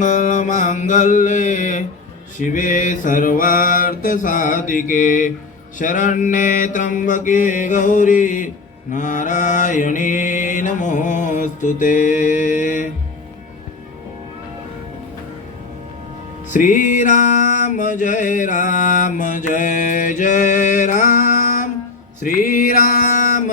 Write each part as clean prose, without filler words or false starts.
सर्वमङ्गलमाङ्गल्ये शिवे सर्वार्थसाधिके शरण्ये त्र्यम्बके गौरी नारायणी नमोस्तुते। श्रीराम जय जय राम, श्रीराम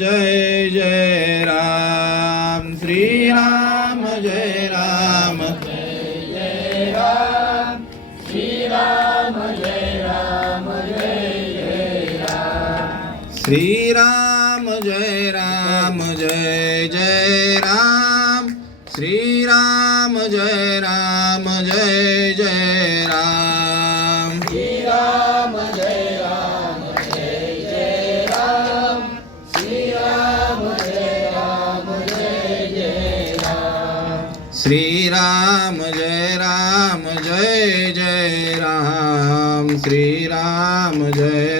जय जय राम, श्रीराम जय राम, श्रीराम जय जय राम, श्रीराम जय जय राम, श्रीराम जय जय राम, श्रीराम जय जय राम, श्रीराम जय जय राम, श्रीराम जय जय राम, श्रीराम जय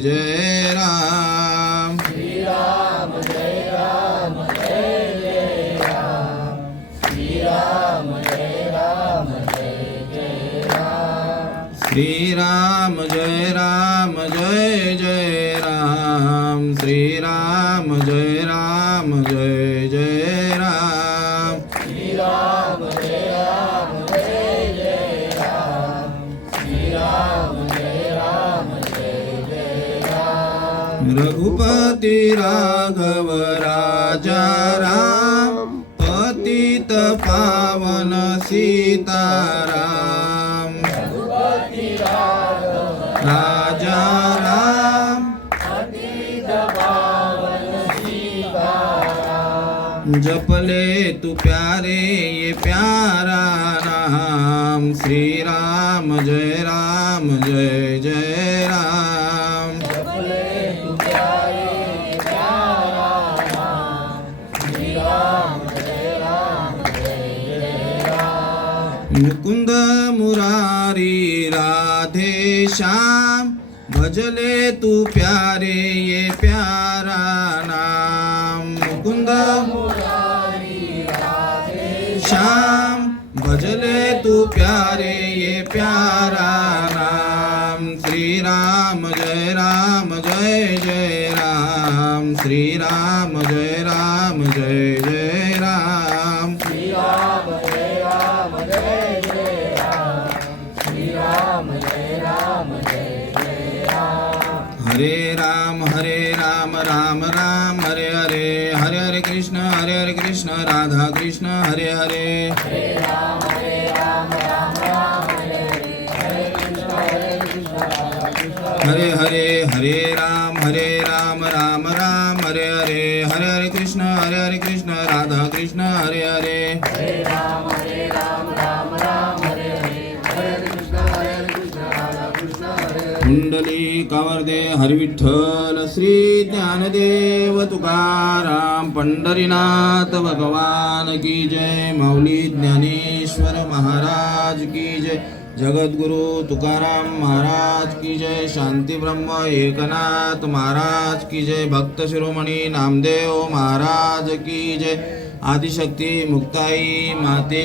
जय राम, श्रीराम जय जय राम, श्रीराम जय जय राम, श्रीराम जय जय राम, श्रीराम जय जय राम, श्रीराम जय जय राम, श्रीराम जय जय राम, रघुपति राघव राजा राम, पतित पावन सीताराम, रघुपति राघव राजा राम, पतित पावन सीताराम, जपले तू प्यारे ये प्यारा नाम, श्री राम जय जय राम, जपले तू प्यारे प्यारा नाम, श्रीराम जय जय राम, मुकुंद मुरारी राधे श्याम, भजले तू प्यारे ये प्यारा नाम, मुकुंद मुरारी राधे श्याम, भजले तू प्यारे ये प्यारा नाम, श्री राम जय जय राम, श्री राम जय जय राम, श्रीराम जय जय राम, श्रीराम जय जय राम, हरे राम राम राम हरे हरे, हरे हरे कृष्ण राधा कृष्ण हरे हरे, हरे राम राम राम हरे हरे, हरे कृष्ण राधा कृष्ण हरे हरे, हरे राम राम राम हरे हरे, हरे हरे कृष्ण राधा कृष्ण हरे हरे, हरे राम राम राम हरे हरे, हरे कृष्ण राधा कृष्ण हरे हरे, कुंडली कावर्दे हरि विठ्ठल श्री ज्ञानदेव तुकाराम पंढरीनाथ भगवान की जय, माऊली ज्ञानेश्वर महाराज की जय, जगद्गुरु तुकाराम महाराज की जय, शांती ब्रह्म एकनाथ महाराज की जय, भक्त शिरोमणी नामदेव महाराज की जय, आदिशक्ति मुक्ताई माते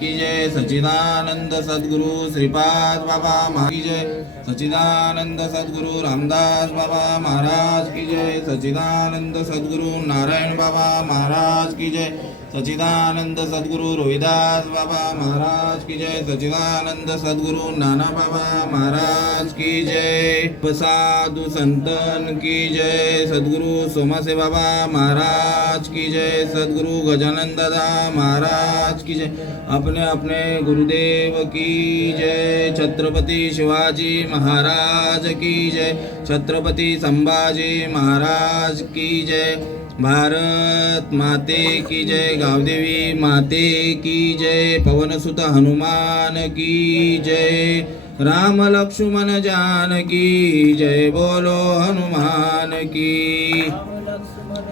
की जय, सच्चिदानंद सद्गुरु श्रीपाद बाबा महाराज की जय, सच्चिदानंद सद्गुरु रामदास बाबा महाराज की जय, सच्चिदानंद सद्गुरु नारायण बाबा महाराज की जय, सच्चिदानंद सद्गुरु रोहिदास बाबा महाराज की जय, सच्चिदानंद सद्गुरु नाना बाबा महाराज की जय, साधु संतन की जय, सद्गुरु सोमासे बाबा महाराज की जय, सद्गुरु गजानन दादा महाराज की जय, अपने अपने गुरुदेव की जय, छत्रपति शिवाजी महाराज की जय, छत्रपति संभाजी महाराज की जय, भारत माते की जय, गावदेवी माते की जय, पवनसुत हनुमान की जय, राम लक्ष्मण जानकी जय, बोलो हनुमान की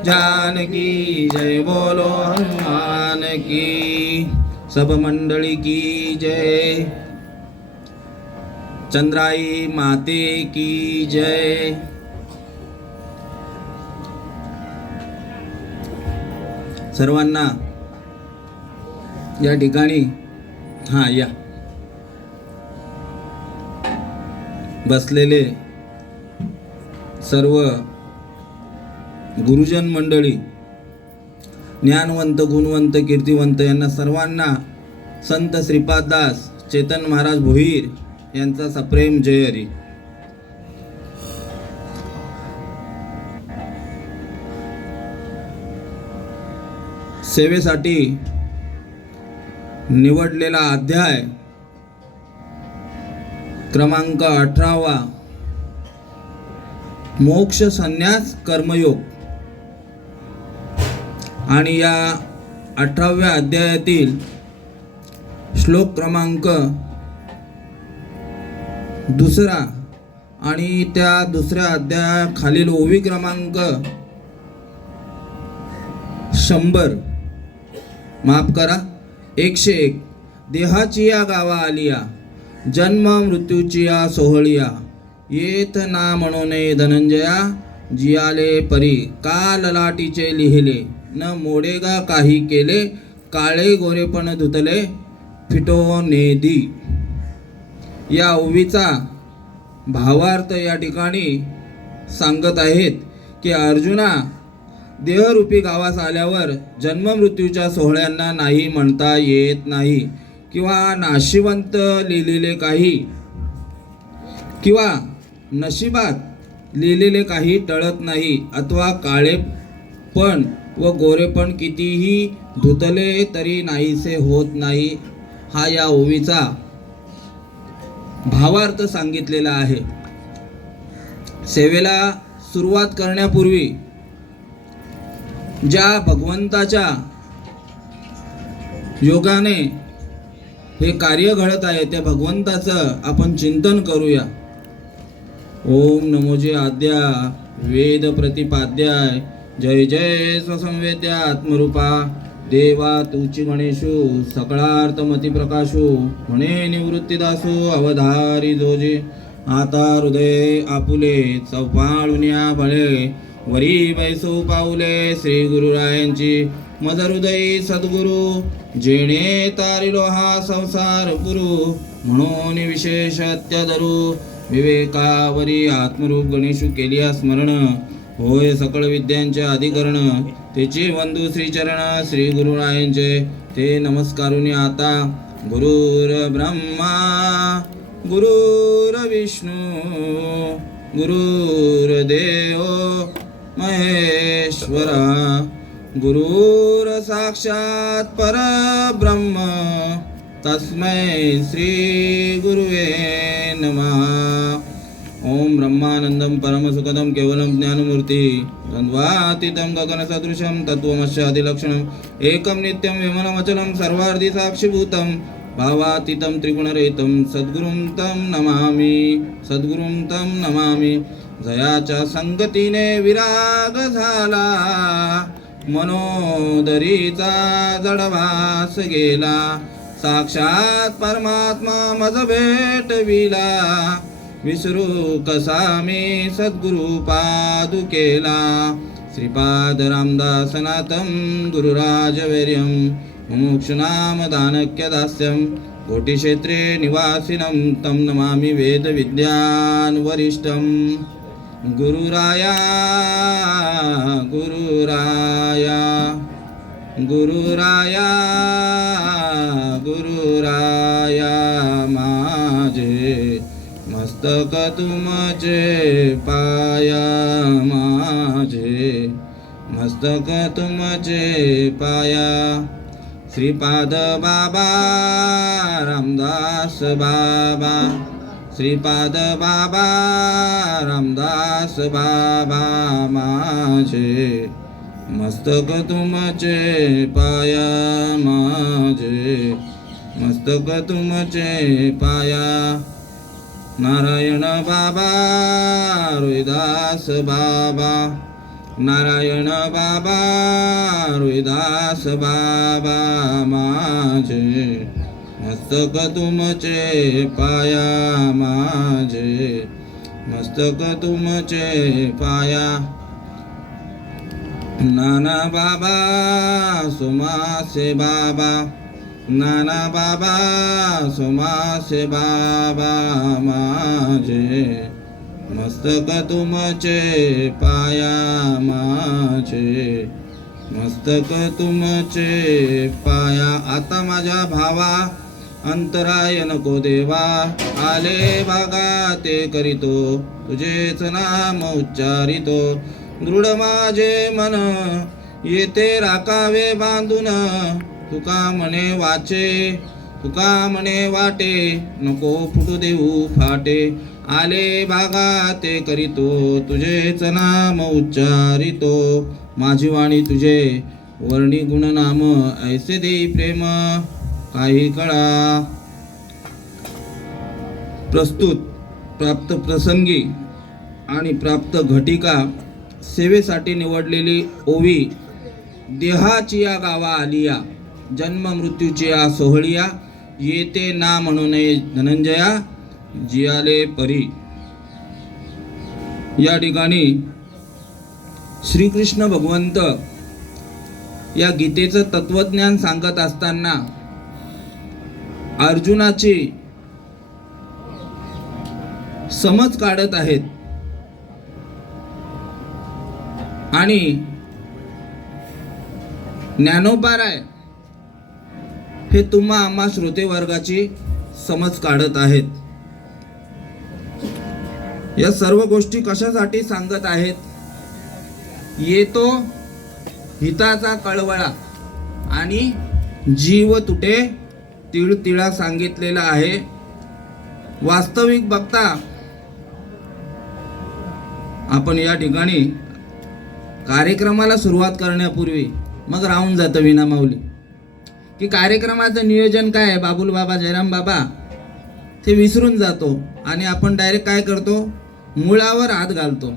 जानकी जय, बोलो हनुमान की, सब मंडली की जय, चंद्राई माते की जय। सर्वांना या ठिकाणी या बसलेले सर्व गुरुजन मंडळी, ज्ञानवंत, गुणवंत, कीर्तिवंत यांना सर्वांना संत श्रीपाददास चेतन महाराज भोईर यांचा सप्रेम जय हरी. सेवेसाठी निवडलेला अध्याय क्रमांक 18, मोक्ष संन्यास कर्मयोग. आणि या 18व्या अध्यायातील श्लोक क्रमांक 2 आणि त्या दुसऱ्या अध्यायाखालील ओवी क्रमांक 100, माफ करा 101. देहाची या गावा आलिया, जन्म मृत्यूची या सोहळिया, येत ना म्हणूने धनंजया, जियाले परी का ललाटीचे लिहिले, न मोडेगा काही केले, काळे गोरेपण धुतले फिटो नेदी. या ओवीचा भावार्थ या ठिकाणी सांगत आहेत की अर्जुना, देहरूपी गावास आल्यावर जन्ममृत्यूच्या सोहळ्यांना नाही म्हणता येत नाही, किंवा नाशिवंत लिहिलेले काही किंवा नशिबात लिहिलेले काही टळत नाही, अथवा काळेपण व गोरेपण कितीही धुतले तरी नाहीसे होत नाही. हा या ओवीचा भावार्थ सांगितलेला आहे. सेवेला सुरुवात करण्यापूर्वी ज्या भगवंताच्या योगाने हे कार्य घडत आहे त्या भगवंताचं आपण चिंतन करूया. ओम नमोजे आद्या वेद प्रतिपाद्याय, जय जय स्वसंवेद्या आत्मरूपा, देवा तुची गणेशू सकळार्थमती प्रकाशू, म्हणे निवृत्तीदासू अवधारी जोजे, आता हृदय आपुले चौपाळुन्या बळे, वरी बैसो पाऊले श्री गुरुरायांची, मज हृदय सद्गुरु जेणे तारिलो हा संसार पुरू, म्हणून विशेष अत्यादरू, विवेकावरी आत्मरूप गणेशू केली स्मरण, होय सकळ विद्यांचे अधिकरण, त्याची वंदू श्रीचरण श्री गुरुरायांचे, ते नमस्कारुनी आता. गुरुर ब्रह्मा गुरुर विष्णू गुरुर देव महेश्वरा, गुरुर साक्षात परब्रह्म, तस्मै श्री गुरुवे नमः. ओम ब्रह्मानंदं परमसुखदं केवलं ज्ञानमूर्ति, द्वन्द्वातीतं गगनसदृशं तत्त्वमस्यादिलक्षणं, एकं नित्यं विमलमचलं सर्वार्धि साक्षिभूतं, भावातीतं त्रिगुणरहितं सद्गुरुं तं नमामि, सद्गुरुं तं नमामि. जयाच्या संगतीने विराग झाला, मनोदरीचा जडवास गेला, साक्षात परमात्मा मज भेटविला, विसरू कसा मी सद्गुरु पादुकेला. श्रीपाद रामदासनाथं गुरुराजवीर्यं, मुमुक्षुनाम दानक्यदास्यं, कोटिक्षेत्रे निवासिनं तं नमामि वेदविद्यान् वरिष्ठं. गुरुराया गुरुराया गुरुराया गुरुराया, माझे मस्तक तुमचे पाया, माझे मस्तक तुमचे पाया. श्रीपाद बाबा रामदास बाबा, श्रीपाद बाबा रामदास बाबा, माझे मस्तक तुमचे पाया, माझे मस्तक तुमचे पाया. नारायण बाबा रोहिदास बाबा, नारायण बाबा रोहिदास बाबा, माझे मस्तक तुमचे पाया, माझे मस्तक तुमचे पाया. नाना बाबा सुमासे बाबा, नाना बाबा सोमासे बाबा माझे, मस्तक तुमचे पाया माझे, मस्तक तुमचे पाया. आता माझ्या भावा अंतराय नको देवा, आले बागा ते करीतो, तुझेच नाम उच्चारितो. दृढ माझे मन येते राखावे बांधून, तुका म्हणे वाचे तुका म्हणे वाटे, नको फुटू देऊ फाटे. आले बागा ते करीतो, तुझेच नाम उच्चारितो. माझी वाणी तुझे वर्णी गुणनाम, ऐसे देई प्रेम काही कळा. प्रस्तुत प्राप्त प्रसंगी आणि प्राप्त घटिका सेवेसाठी निवडलेली ओवी. देहाची या गावा आलिया, जन्म मृत्यूची या सोहळिया, येते ना म्हणू नये धनंजया, जियाले परी. या ठिकाणी श्रीकृष्ण भगवंत या गीतेचं तत्वज्ञान सांगत असताना अर्जुनाची समज काढत आहेत आणि ज्ञानोबाराय हे तुम्हा आम्हा श्रोते वर्गाची समज काढत आहेत. या सर्व गोष्टी कशासाठी सांगत आहेत? येतो हिताचा कळवळा आणि जीव तुटे तिळतिळा सांगितलेला आहे. वास्तविक बघता आपण या ठिकाणी कार्यक्रमाला सुरुवात करण्यापूर्वी मग राहून जातं विना माऊली की कार्यक्रमाचं नियोजन काय आहे, बाबुल बाबा जयराम बाबा, ते विसरून जातो आणि आपण डायरेक्ट काय करतो, मुळावर हात घालतो.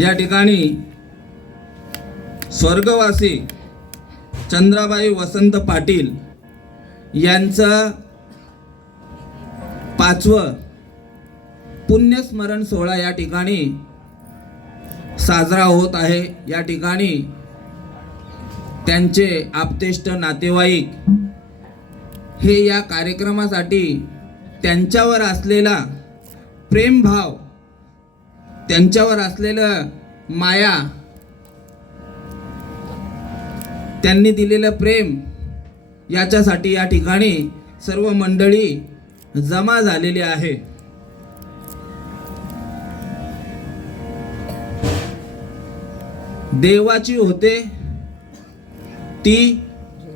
या ठिकाणी स्वर्गवासी चंद्राबाई वसंत पाटील यांचं 5वं पुण्यस्मरण सोहळा या ठिकाणी साजरा होत आहे. या ठिकाणी त्यांचे आप्तेष्ट नातेवाईक हे या कार्यक्रमासाठी त्यांच्यावर असलेला प्रेमभाव, त्यांच्यावर असलेलं माया, त्यांनी दिलेलं प्रेम याच्यासाठी या ठिकाणी सर्व मंडळी जमा झालेली आहे. देवाची होते ती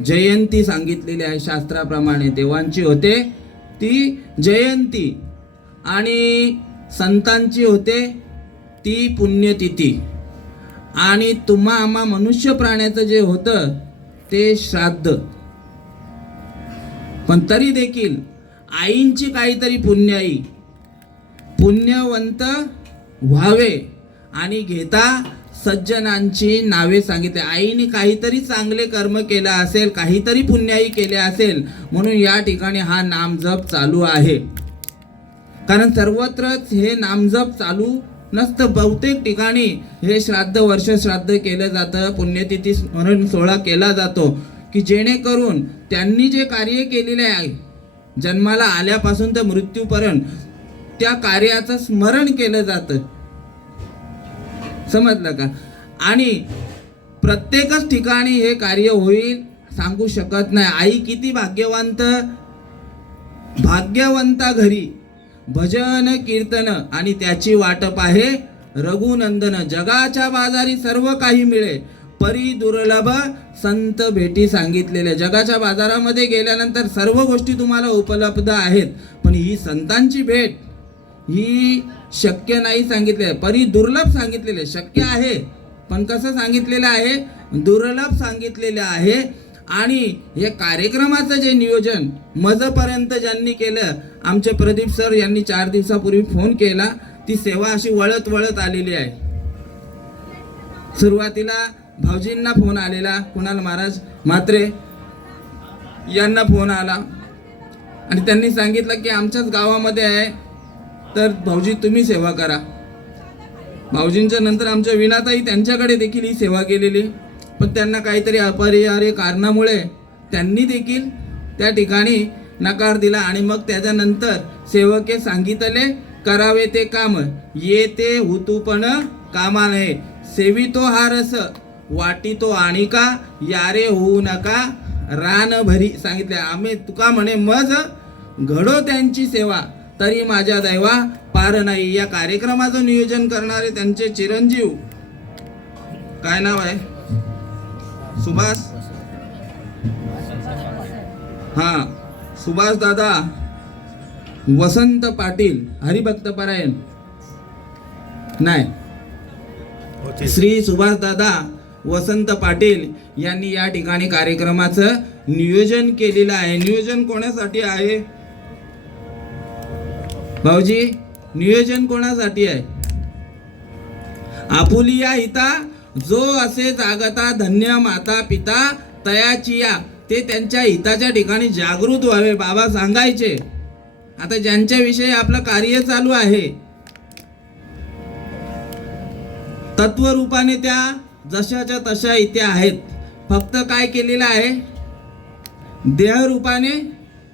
जयंती सांगितलेली आहे शास्त्राप्रमाणे. देवांची होते ती जयंती आणि संतांची होते ती पुण्यतिथी आणि तुम्हा आम्हा मनुष्य प्राण्याचं जे होतं ते श्राद्ध. पण तरी देखील आईंची काहीतरी पुण्याई, पुण्यवंत व्हावे आणि घेता सज्जनांची नावे सांगितले. आईने काहीतरी चांगले कर्म केला असेल, काहीतरी पुण्याई केले असेल म्हणून या ठिकाणी हा नामजप चालू आहे. कारण सर्वत्रच हे नामजप चालू नसतं. बहुतेक ठिकाणी हे श्राद्ध वर्ष श्राद्ध केलं जातं, पुण्यतिथी स्मरण सोहळा केला जातो की जेणेकरून त्यांनी जे कार्य केलेले आहे जन्माला आल्यापासून तर मृत्यूपर्यंत त्या कार्याचं स्मरण केलं जातं. समजलं का? आणि प्रत्येकच ठिकाणी हे कार्य होईल सांगू शकत नाही. आई किती भाग्यवंता घरी भजन कीर्तन आणि त्याची वाटप आहे रघुनंदन. जगाच्या बाजारी सर्व काही मिळे परी दुर्लभ संत भेटी सांगितलेले. जगाच्या बाजारामध्ये गेल्यानंतर सर्व गोष्टी तुम्हाला उपलब्ध आहेत, पण ही संतांची भेट ही शक्य नाही सांगितले. परी दुर्लभ सांगितलेले. शक्य आहे पण कसं सांगितलेलं आहे, दुर्लभ सांगितलेलं आहे. आणि हे कार्यक्रमाचं जे नियोजन मजपर्यंत ज्यांनी केलं, आमचे प्रदीप सर यांनी 4 दिवसापूर्वी फोन केला. ती सेवा अशी वळत वळत आलेली आहे. सुरुवातीला भाऊजींना फोन आलेला, कुणाल महाराज म्हात्रे यांना फोन आला आणि त्यांनी सांगितलं की आमच्याच गावामध्ये आहे तर भाऊजी तुम्ही सेवा करा. भाऊजींच्या नंतर आमच्या विनाताई त्यांच्याकडे देखील ही सेवा केलेली. पण त्यांना काहीतरी अपरिहार्य कारणामुळे त्यांनी देखील त्या ठिकाणी नकार दिला आणि मग त्याच्यानंतर सेवके सांगितले करावे ते काम येते हुतूपण कामा नये सेवितो हा रस वाटितो आणिका यारे होऊ नका रान भरी सांगितले आम्ही तुका म्हणे मज घडो त्यांची सेवा तरी माझ्या दैवा पार नाही. या कार्यक्रमाचं नियोजन करणारे त्यांचे चिरंजीव काय नाव आहे सुभाष हा सुभाष दादा वसंत पाटील हरिभक्त परायण नाही श्री सुभाष दादा वसंत पाटील यांनी या ठिकाणी कार्यक्रमाचं नियोजन केलेलं आहे. नियोजन कोणासाठी आहे भाऊजी नियोजन कोणासाठी आहे आपुलिया हिता जो असे जागता धन्य माता पिता तयाची या ते त्यांच्या हिताच्या ठिकाणी जागृत व्हावे बाबा सांगायचे. आता ज्यांच्या विषयी आपलं कार्य चालू आहे तत्वरूपाने त्या जशाच्या तशा इथे आहेत फक्त काय केलेलं आहे देहरूपाने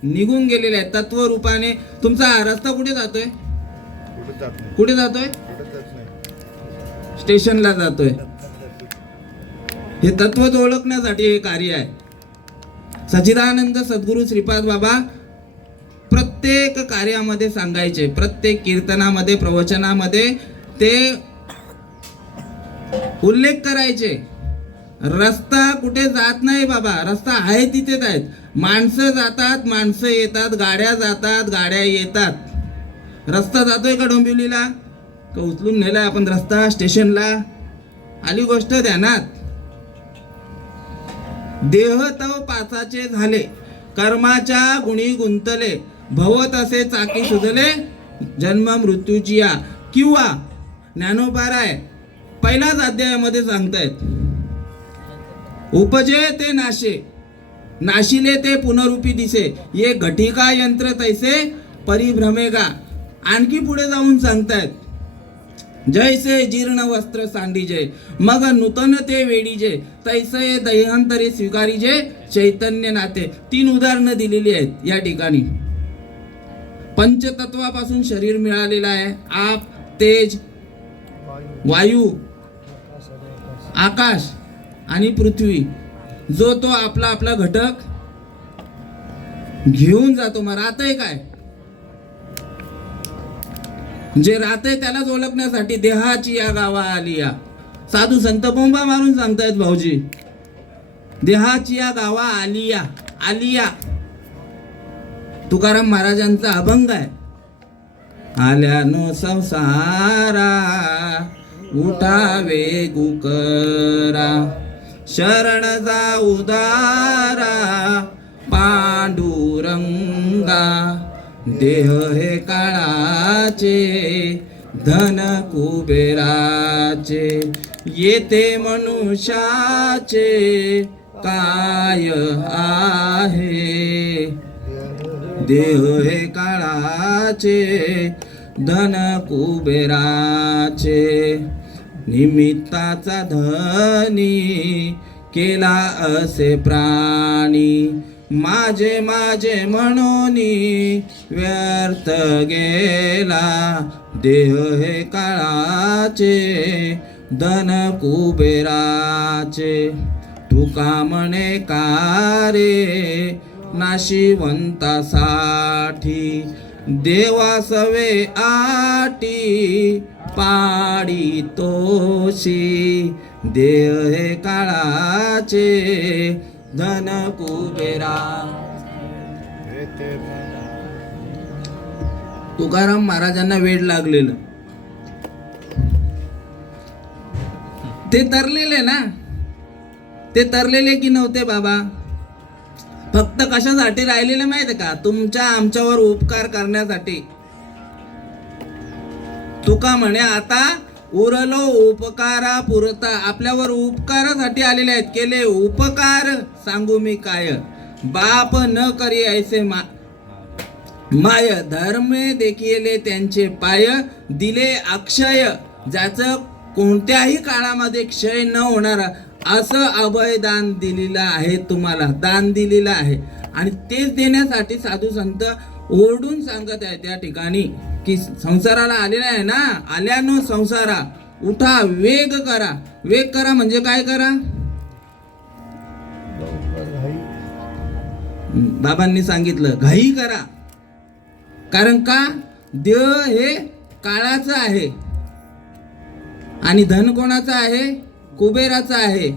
निघून गेलेले आहेत. तत्वरूपाने तुमचा रस्ता कुठे जातोय कुठे जातोय स्टेशनला जातोय. हे तत्व ओळखण्यासाठी हे कार्य आहे. सच्चिदानंद सद्गुरू श्रीपाद बाबा प्रत्येक कार्यामध्ये सांगायचे प्रत्येक कीर्तनामध्ये प्रवचनामध्ये ते उल्लेख करायचे रस्ता कुठे जात नाही बाबा रस्ता आहे तिथेच आहेत. माणसं जातात माणसं येतात गाड्या जातात गाड्या येतात. रस्ता जातोय का डोंबिवलीला का उचलून नेलाय आपण रस्ता स्टेशनला आली गोष्ट ध्यानात. देह तव पाचाचे झाले कर्माच्या गुणी गुंतले भवत असे चाकी सुजले जन्म मृत्यूची या किंवा ज्ञानोपाराय पहिल्याच अध्यायामध्ये सांगतायत उपजे ते नाशे नाशिले ते पुनरुपी दिसे ये घटिका यंत्र तैसे परिभ्रमेगा. आणखी पुढे जाऊन सांगतायत जैसे जीर्ण वस्त्र सांडीजे मग नूतन ते वेडीजे तैसे दह्यांतरे स्वीकारीजे चैतन्य नाते. 3 उदाहरणं दिलेली आहेत या ठिकाणी. पंचतत्वापासून शरीर मिळालेलं आहे आप तेज वायू आकाश आणि पृथ्वी जो तो आपला आपला घटक घेऊन जातो. मग राहतंय काय जे राहतंय त्यालाच ओळखण्यासाठी देहाची या गावा आली या साधू संत बोंबा मारून सांगतायत भाऊजी देहाची या गावा आलिया आलिया. तुकाराम महाराजांचा अभंग आहे आल्यानो संसारा उठावे गुकरा शरण जाऊ दारा पांडुरंगा देह हे काळाचे धन कुबेराचे येते मनुष्याचे काय आहे देह हे काळाचे धन कुबेराचे निमित्ताचा धनी केला असे प्राणी माझे माझे म्हणून व्यर्थ गेला देह हे काळाचे धन कुबेराचे तुका म्हणे कारे नाशिवंतासाठी देवासवे आटी पाडी तोशी देह हे काळाचे धन कुबेरा. तुकाराम महाराजांना वेड लागलेलं ते तरलेले ना ते तरलेले की नव्हते बाबा फक्त कशासाठी राहिलेले माहिती का तुमच्या आमच्यावर उपकार करण्यासाठी. तुका म्हणे आता उरलो उपकारा पुरता आपल्यावर उपकारासाठी आलेले आहेत केले उपकार सांगू मी काय बाप न करी ऐसे माय धर्मे देखिले त्यांचे पाय दिले अक्षय ज्याचं कोणत्याही काळामध्ये क्षय न होणारा असं अभय दान दिलेलं आहे, तुम्हाला दान दिलेलं आहे. आणि तेच देण्यासाठी साधू संत ओरडून सांगत आहे त्या ठिकाणी की संसाराला आलेला आहे ना, आल्यानो संसारा उठा, वेग करा. वेग करा म्हणजे काय करा? बाबांनी सांगितलं घाई करा. कारण का? देह हे काळाचं आहे आणि धन कोणाचं आहे? कुबेराचं आहे.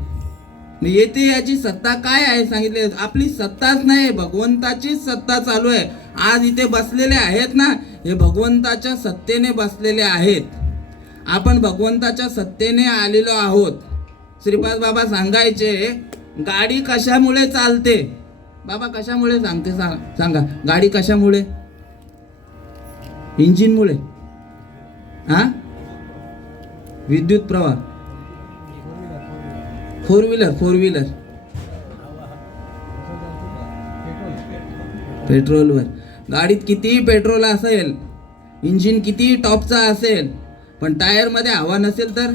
येथे याची सत्ता काय आहे सांगितले? आपली सत्ताच नाही, भगवंताचीच सत्ता चालू आहे. आज इथे बसलेले आहेत ना, हे भगवंताच्या सत्तेने बसलेले आहेत. आपण भगवंताच्या सत्तेने आलेलो आहोत. श्रीपाद बाबा सांगायचे गाडी कशामुळे चालते? बाबा कशामुळे सांगते सांगा? गाडी कशामुळे? इंजिनमुळे? हा, विद्युत प्रवाह, फोर व्हीलर पेट्रोलवर. गाडीत कितीही पेट्रोल असेल, इंजिन कितीही टॉपचा असेल, पण टायर मध्ये हवा नसेल तर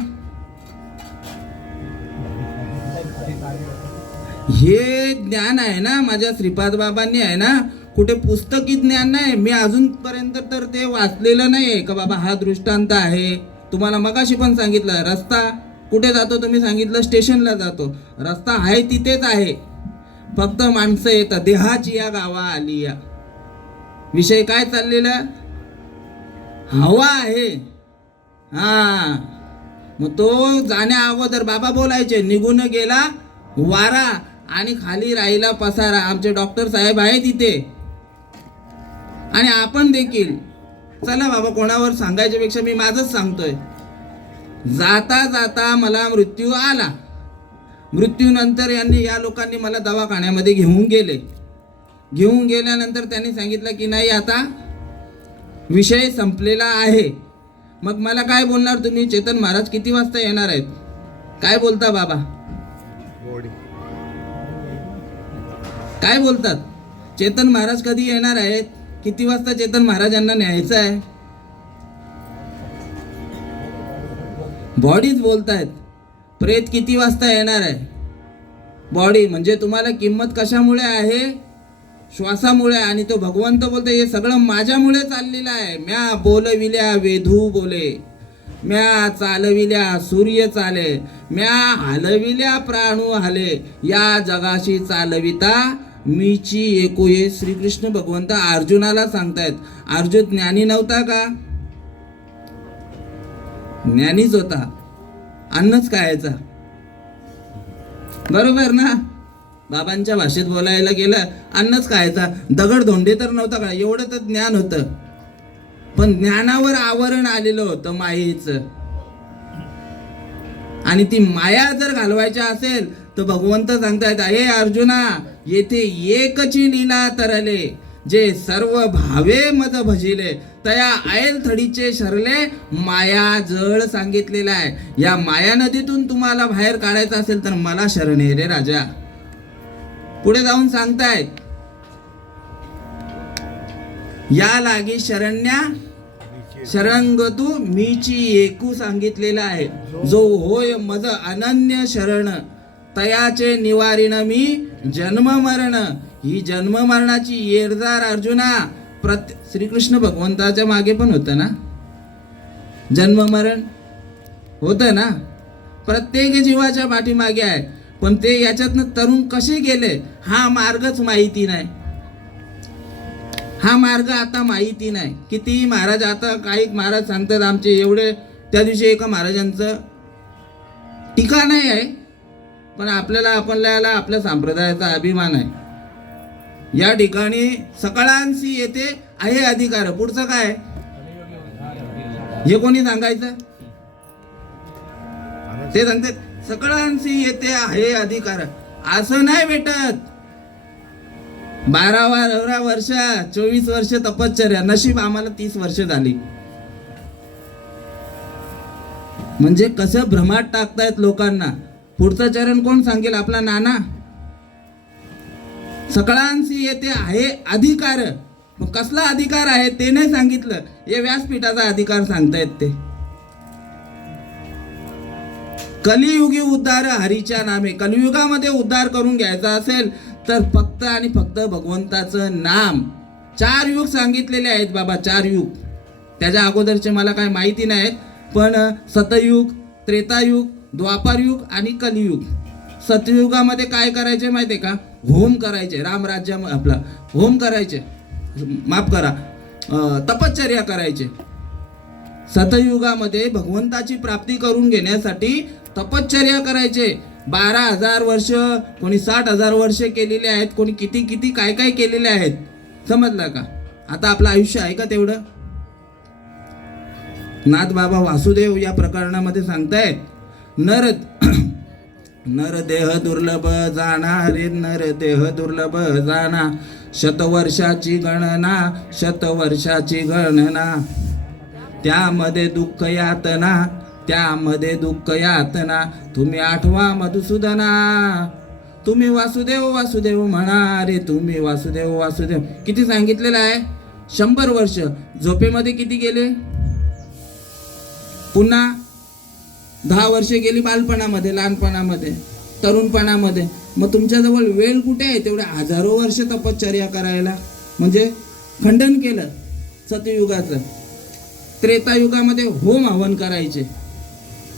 हे ज्ञान आहे ना माझ्या श्रीपाद बाबांनी आहे ना, कुठे पुस्तकी ज्ञान नाही. मी अजूनपर्यंत तर ते वाचलेलं नाही का बाबा हा दृष्टांत आहे. तुम्हाला मगाशी पण सांगितलं, रस्ता कुठे जातो तुम्ही सांगितलं? स्टेशनला जातो. रस्ता आहे तिथेच आहे, फक्त माणसं येतात. देहाची या गावा आली या. विषय काय चाललेला? हवा आहे. हा, मग तो जाण्या अगोदर बाबा बोलायचे निघून गेला वारा आणि खाली राहिला पसारा. आमचे डॉक्टर साहेब आहेत तिथे. आणि आपण देखील चला बाबा, कोणावर सांगायच्या पेक्षा मी माझंच सांगतोय. जाता जाता मला मृत्यू आला. मृत्यूनंतर या लोकांनी मला दवाखान्यामध्ये घेऊन गेले. घेऊन गेल्यानंतर त्यांनी सांगितलं की नाही, आता विषय संपलेला आहे. मग मला काय बोलणार तुम्ही? चेतन महाराज किती वाजता येणार आहेत? काय बोलता बाबा? काय बोलतात? चेतन महाराज कधी येणार आहेत? किती वाजता चेतन महाराजांना न्यायचं आहे? बॉडीज बोलतायत. प्रेत किती वाजता येणार आहे? बॉडी. म्हणजे तुम्हाला किंमत कशामुळे आहे? श्वासामुळे. आणि तो भगवंत बोलतो हे सगळं माझ्यामुळे चाललेलं आहे. म्या बोलविल्या वेधू बोले, म्या चालविल्या सूर्य चाले, म्या हलविल्या प्राणू हले, या जगाशी चालविता मीची एकू. हे श्रीकृष्ण भगवंत अर्जुनाला सांगतायत. अर्जुन ज्ञानी नव्हता का? ज्ञानीच होता. अन्नच खायचा, बरोबर ना? बाबांच्या भाषेत बोलायला गेलं, अन्नच खायचा. दगड धोंडे तर नव्हता का? एवढं तर ज्ञान होतं. पण ज्ञानावर आवरण आलेलं होतं मायेचं. आणि ती माया जर घालवायची असेल तर भगवंत सांगतायत, हे अर्जुना, येथे एकची लीला तरले, जे सर्व भावे मज भजिले, तया ऐल थडीचे शरले, माया जळ सांगितलेला आहे. या माया नदीतून तुम्हाला बाहेर काढायचं असेल तर मला शरण ये रे राजा. पुढे जाऊन सांगतायत, या लागी शरण्या शरणगतू मीची एकू सांगितलेला आहे. जो होय मज अनन्य शरण, तयाचे निवारिण मी जन्म मरण. ही जन्म मरणाची येरदार अर्जुना श्रीकृष्ण भगवंताच्या मागे पण होतं ना, जन्म मरण होतं ना, प्रत्येक जीवाच्या पाठीमागे आहे. पण ते याच्यातनं तरुण कसे गेले हा मार्गच माहिती नाही. हा मार्ग आता माहिती नाही. किती महाराज, आता काही महाराज सांगतात आमचे एवढे. त्या दिवशी एका महाराजांचं टीका नाही आहे, पण आपल्याला आपल्या संप्रदायाचा अभिमान आहे. या ठिकाणी सकाळांशी येते आहे अधिकार. पुढचं काय हे कोणी सांगायचं? ते सांगते सकाळांशी येते आहे अधिकार. असं नाही भेटत. 12 वर्ष 24 वर्ष तपश्चर्या. नशीब आम्हाला 30 वर्ष झाली. म्हणजे कसं भ्रमात टाकतायत लोकांना. पुढचं चरण कोण सांगेल? आपला नाना. सकाळांशी येते आहे अधिकार. मग कसला अधिकार आहे ते नाही सांगितलं. हे व्यासपीठाचा अधिकार सांगतायत ते. कलियुगी उद्धार हरीच्या नामे. कलियुगामध्ये उद्धार करून घ्यायचा असेल तर फक्त आणि फक्त भगवंताचं नाम. 4 युग सांगितलेले आहेत बाबा, 4 युग. त्याच्या अगोदरचे मला काय माहिती नाहीत, पण सतयुग, त्रेतायुग, द्वापारयुग आणि कलियुग. सतयुगामध्ये काय करायचे माहिती आहे का? होम करायचे. रामराज्य आपला होम करायचे, माफ करा, तपश्चर्या करायचे. सतयुगामध्ये भगवंताची प्राप्ती करून घेण्यासाठी तपश्चर्या करायचे. 12,000 वर्ष, कोणी 60,000 वर्ष केलेले आहेत, कोणी किती किती काय काय केलेले आहेत. समजलं का? आता आपलं आयुष्य आहे का तेवढं? नाथ बाबा वासुदेव या प्रकरणामध्ये सांगतायत, नर देह दुर्लभ जाना रे, नर देह दुर्लभ जाना, शतवर्षाची गणना, शतवर्षाची गणना, त्यामध्ये दुःख यातना, त्यामध्ये दुःख यातना, तुम्ही आठवा मधुसूदना, तुम्ही वासुदेव वासुदेव म्हणा रे, तुम्ही वासुदेव वासुदेव. किती सांगितलेलं आहे? 100 वर्ष. झोपेमध्ये किती गेले? पुन्हा 10 वर्षे गेली बालपणामध्ये, लहानपणामध्ये, तरुणपणामध्ये. मग तुमच्याजवळ वेळ कुठे आहे तेवढे हजारो वर्ष तपश्चर्या करायला? म्हणजे खंडन केलं सतयुगाचं. त्रेतायुगामध्ये होम हवन करायचे.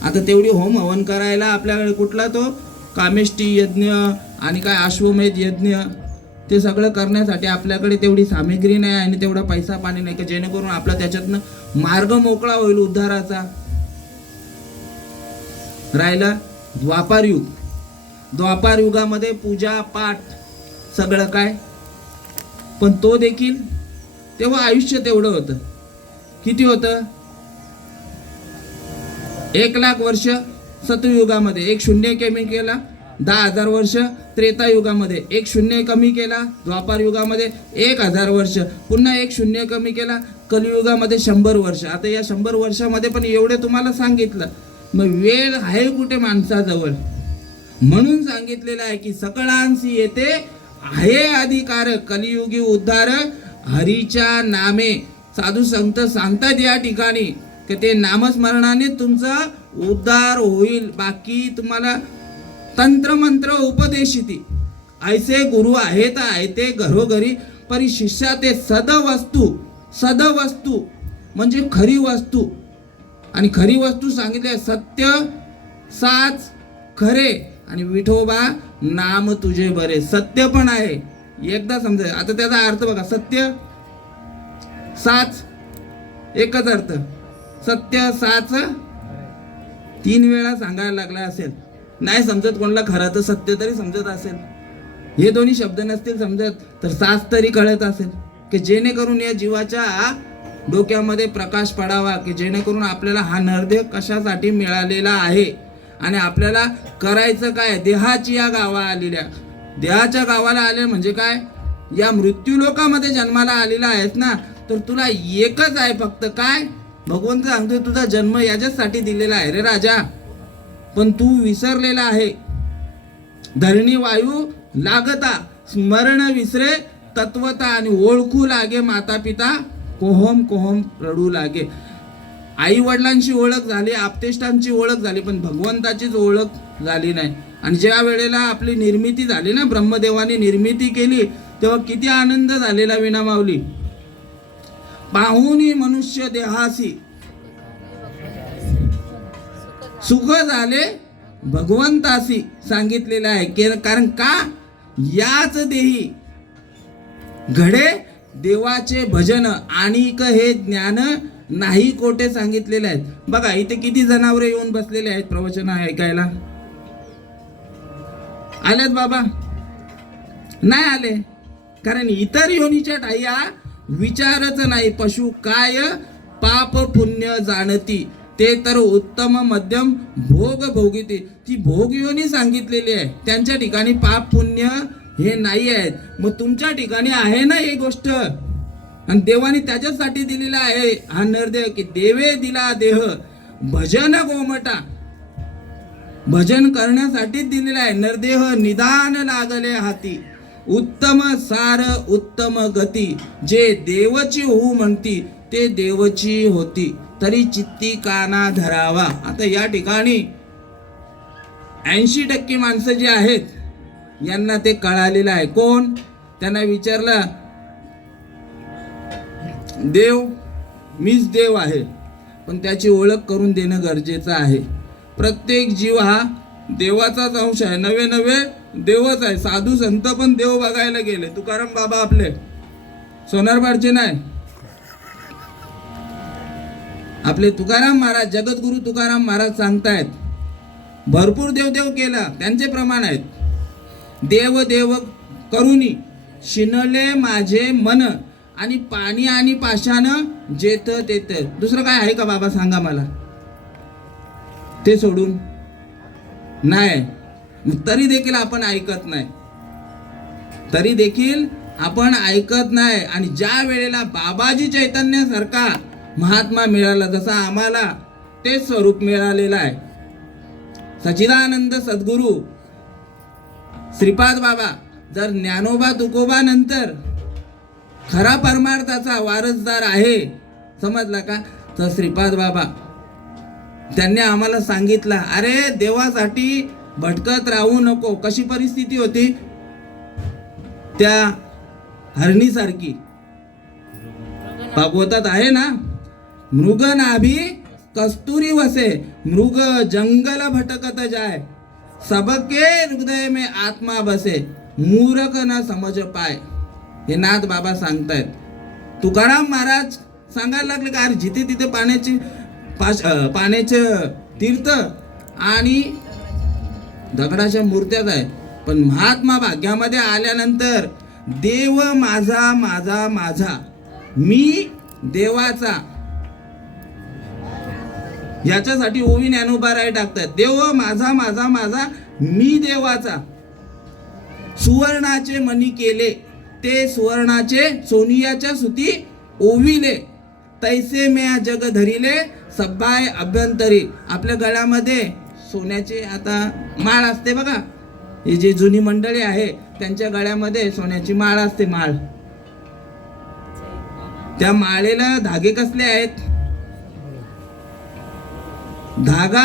आता तेवढी होम हवन करायला आपल्याकडे कुठला तो कामेष्टी यज्ञ आणि काय अश्वमेध यज्ञ, ते सगळं करण्यासाठी आपल्याकडे तेवढी सामग्री नाही आणि तेवढा पैसा पाणी नाही की जेणेकरून आपला त्याच्यातनं मार्ग मोकळा होईल उद्धाराचा. राहिला द्वापारयुग. द्वापारयुगामध्ये पूजा पाठ सगळं काय, पण तो देखील तेव्हा आयुष्य तेवढं होतं. किती होतं? 1,00,000 वर्ष सतयुगामध्ये. 1 शून्य कमी केला. 10,000 वर्ष त्रेतायुगामध्ये. 1 शून्य कमी केला द्वापारयुगामध्ये. 1,000 वर्ष. पुन्हा 1 शून्य कमी केला कलियुगामध्ये 100 वर्ष. आता या 100 वर्षामध्ये पण एवढे तुम्हाला सांगितलं, मग वेळ आहे कुठे माणसाजवळ? म्हणून सांगितलेलं आहे की सकळांसी येते आहे अधिकार, कलियुगी उद्धार हरीच्या नामे. साधू संत सांगतात या ठिकाणी की ते नामस्मरणाने तुमचा उद्धार होईल. बाकी तुम्हाला तंत्रमंत्र उपदेशिती ऐसे गुरु आहेत ते घरोघरी, परी शिष्या ते सदवस्तू. सदवस्तू म्हणजे खरी वस्तू. आणि खरी वस्तू सांगितले सत्य, साच, खरे आणि विठोबा नाम तुझे बरे. सत्य पण आहे, एकदा समजा. आता त्याचा अर्थ बघा, सत्य साच एकच अर्थ. सत्य साच 3 वेळा सांगायला लागला असेल. नाही समजत कोणाला खरं तर सत्य तरी समजत असेल. हे दोन्ही शब्द नसतील समजत तर साच तरी कळत असेल, की जेणेकरून या जीवाच्या डोक्यामध्ये प्रकाश पडावा, की जेणेकरून आपल्याला हा नरदेह कशासाठी मिळालेला आहे आणि आपल्याला करायचं काय. देहाची या गावा आलेल्या, देहाच्या गावाला आले म्हणजे काय, या मृत्यूलोकामध्ये जन्माला आलेला आहेस ना, तर तुला एकच आहे फक्त काय, भगवंत सांगतोय तुझा जन्म याच्यासाठी दिलेला आहे रे राजा, पण तू विसरलेला आहे. धरणी वायू लागता स्मरण विसरे तत्वता, आणि ओळखू लागे माता पिता कोहम कोहम रडू लागे. आई वडिलांची ओळख झाली, आप्तेष्टांची ओळख झाली, पण भगवंताचीच ओळख झाली नाही. आणि ज्या वेळेला आपली निर्मिती झाली ना, ब्रह्मदेवाने निर्मिती केली, तेव्हा किती आनंद झालेला विनामावली. पाहुनी मनुष्य देहासी सुख झाले भगवंतासी सांगितलेलं आहे. कारण का, याच देही घडे देवाचे भजन आणि हे ज्ञान नाही कोठे सांगितलेले आहेत. बघा इथे किती जनावरे येऊन बसलेले आहेत प्रवचन ऐकायला. आलेत बाबा? नाही आले, कारण इतर योनीच्या ठाया विचारच नाही. पशु काय पाप पुण्य जाणती, ते तर उत्तम मध्यम भोग भोगिती. ती भोग योनी सांगितलेली आहे, त्यांच्या ठिकाणी पाप पुण्य हे नाही आहेत. मग तुमच्या ठिकाणी आहे ना ही गोष्ट, आणि देवाने त्याच्यासाठी दिलेला आहे हा नरदेह, की देवे दिला देह भजन गोमटा, भजन करण्यासाठी दिलेला आहे. नरदेह निदान लागले हाती, उत्तम सार उत्तम गती, जे देवची होऊ म्हणती ते देवची होती, तरी चित्ती काना धरावा. आता या ठिकाणी 80% माणसं जी आहेत यांना ते कळालेलं आहे. कोण? त्यांना विचारलं, देव, मीच देव आहे, पण त्याची ओळख करून देणं गरजेचं आहे. प्रत्येक जीव हा देवाचाच अंश आहे, नवे नवे देवच आहे. साधू संत पण देव बघायला गेले. तुकाराम बाबा आपले सोनारपाडचे नाही, आपले तुकाराम महाराज, जगद्गुरु तुकाराम महाराज सांगतायत, भरपूर देवदेव केला, त्यांचे प्रमाण आहेत. देव देव करुनी शिनले माझे मन, आणि पाणी आणि पाशानं जेत तेत. दुसरं काय आहे का बाबा, सांगा मला. ते सोडून नाही. तरी देखील आपण ऐकत नाही, तरी देखील आपण ऐकत नाही. आणि ज्या वेळेला बाबाजी चैतन्यासारखा महात्मा मिळाला, जसा आम्हाला ते स्वरूप मिळालेलं आहे, सच्चिदानंद सद्गुरू श्रीपाद बाबा, जर ज्ञानोबा तुकोबा नंतर खरा परमार्थाचा वारसदार आहे, समजला का, तर श्रीपाद बाबा त्यांनी आम्हाला सांगितलं, अरे देवासाठी भटकत राहू नको. कशी परिस्थिती होती त्या हरणीसारखी, भागवतात आहे ना, मृग नाभी कस्तुरी वसे, मृग जंगल भटकत जाय, सबके हृदय में आत्मा बसे, मूर्ख न समज पाय. हे नाथ बाबा सांगतायत. तुकाराम महाराज सांगायला लागले का, अरे जिथे तिथे पाण्याचे तीर्थ आणि दगडाच्या मूर्त्याच आहे, पण महात्मा भाग्यामध्ये आल्यानंतर देव माझा माझा माझा, मी देवाचा, याच्यासाठी ओवी ज्ञानोबा राय टाकतात, देव माझा माझा माझा, मी देवाचा. सुवर्णाचे मणी केले, ते सुवर्णाचे सोनियाच्या सुती ओविले, तैसे म्या जग धरिले, सबाय अभ्यंतरी. आपल्या गळ्यामध्ये सोन्याचे आता माळ असते बघा, ही जी जुनी मंडळी आहे त्यांच्या गळ्यामध्ये सोन्याची माळ असते, माळ. त्या माळेला धागे कसले आहेत? धागा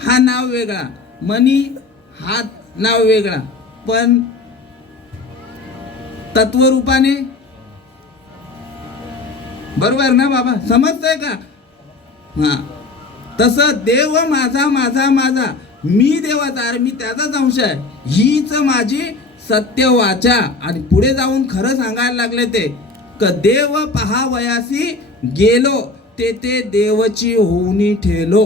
हा नाव वेगळा, मणी हा नाव वेगळा, पण तत्वरूपाने बरोबर ना बाबा, समजतंय का? हा, तसं देव माझा माझा माझा, मी देवाचा, अरे मी त्याचाच अंश आहे, हीच माझी सत्य वाचा. आणि पुढे जाऊन खरं सांगायला लागले ते, क देव पहावयासी गेलो, ते देवची होऊनी ठेलो.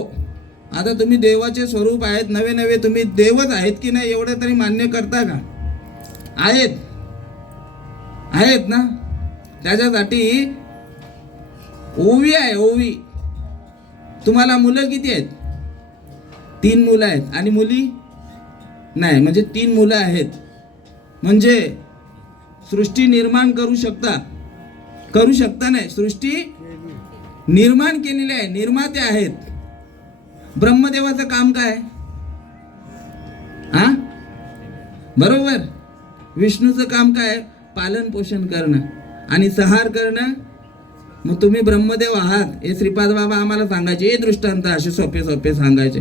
आता तुम्ही देवाचे स्वरूप आहेत, नवे नवे तुम्ही देवच आहेत की नाही, एवढं तरी मान्य करता का? आहेत, आहेत ना. त्याच्यासाठी ओवी आहे, ओवी. तुम्हाला मुलं किती आहेत? 3 मुलं आहेत, आणि मुली नाही, म्हणजे 3 मुलं आहेत. म्हणजे सृष्टी निर्माण करू शकता नाही, सृष्टी निर्माण केलेली आहे, निर्माते आहेत. ब्रह्मदेवाचं काम काय? हा, बरोबर. विष्णूचं काम काय? पालन पोषण करणं आणि संहार करणं. मग तुम्ही ब्रह्मदेव आहात हे श्रीपाद बाबा आम्हाला सांगायचे, हे दृष्टांत असे सोपे सोपे सांगायचे.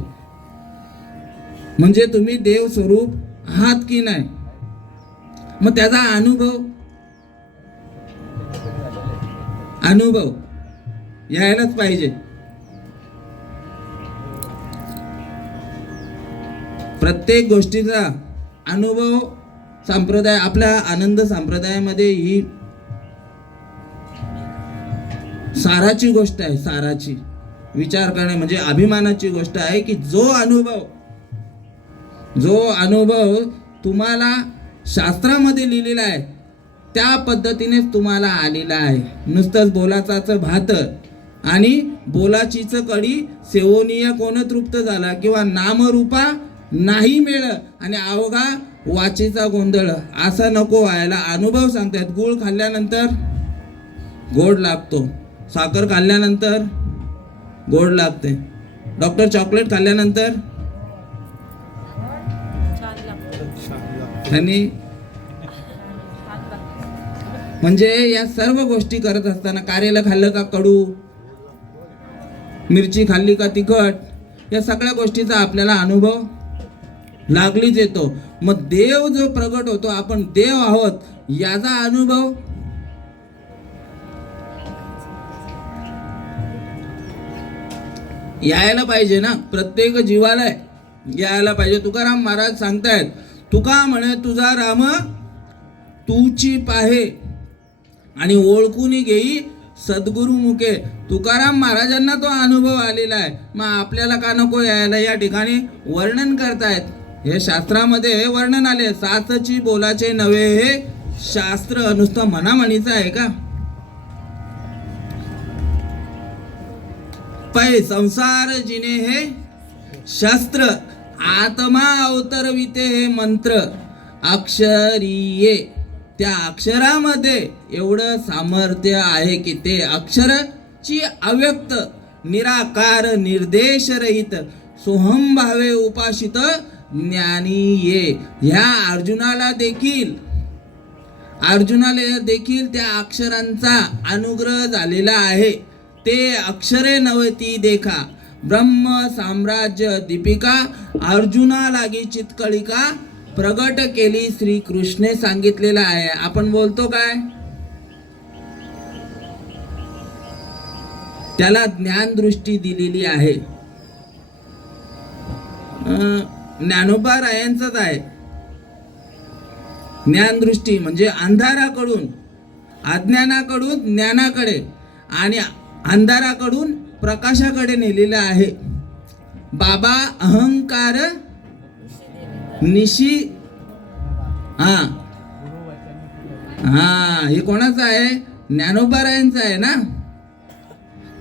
म्हणजे तुम्ही देव स्वरूप आहात की नाही, मग त्याचा अनुभव यायलाच पाहिजे. प्रत्येक गोष्टीचा अनुभव संप्रदाय, आपल्या आनंद संप्रदायामध्ये ही साराची गोष्ट आहे, साराची विचार करणे म्हणजे अभिमानाची गोष्ट आहे की जो अनुभव तुम्हाला शास्त्रामध्ये लिहिलेला आहे त्या पद्धतीनेच तुम्हाला आलेला आहे. नुसतंच बोलाचाच भात आणि बोलाचीच कडी सेवनीय कोण तृप्त झाला, किंवा नामरूपा नाही मेळ आणि अवघा वाचेचा गोंधळ, असा नको व्हायला. अनुभव सांगतात. गूळ खाल्ल्यानंतर गोड लागतो, साखर खाल्ल्यानंतर गोड लागते, डॉक्टर चॉकलेट खाल्ल्यानंतर त्यांनी, म्हणजे या सर्व गोष्टी करत असताना कारेला खाल्लं का कडू, मिरची खाल्ली का तिखट, या सगळ्या गोष्टीचा आपल्याला अनुभव लागलीच येतो. मग देव जो प्रगट होतो, आपण देव आहोत याचा अनुभव यायला पाहिजे ना, प्रत्येक जीवाला यायला पाहिजे. तुकाराम महाराज सांगतायत, तुका म्हणे तुझा राम तूची पाहे आणि ओळखून घेई सद्गुरु मुखे. तुकाराम महाराजांना तो अनुभव आलेला आहे, मग आपल्याला का नको यायला? या ठिकाणी वर्णन करतायत, हे शास्त्रामध्ये वर्णन आले. साचची बोलाचे नव्हे हे शास्त्र, नुसतं म्हणाम्हणीचं आहे का? पै संसार जिने हे शास्त्र, आत्मा अवतरविते हे मंत्र. अक्षरीये, त्या अक्षरामध्ये एवढं सामर्थ्य आहे की ते अक्षराची अव्यक्त निराकार निर्देश रहित सोहम भावे उपासित ज्ञानी ये. ह्या अर्जुनाला देखील त्या अक्षरांचा अनुग्रह झालेला आहे. ते अक्षरे नवती देखा ब्रह्म साम्राज्य दीपिका, अर्जुना लागी चितकळिका प्रगट केली श्रीकृष्णे सांगितलेलं आहे. आपण बोलतो काय? त्याला ज्ञान दृष्टी दिलेली आहे. ज्ञानोबा रायांचंच आहे. ज्ञान दृष्टी म्हणजे अंधाराकडून, अज्ञानाकडून ज्ञानाकडे आणि अंधाराकडून प्रकाशाकडे नेलेलं आहे. बाबा अहंकार निशी, हा हे कोणाचं आहे? ज्ञानोबा रायांचं आहे ना,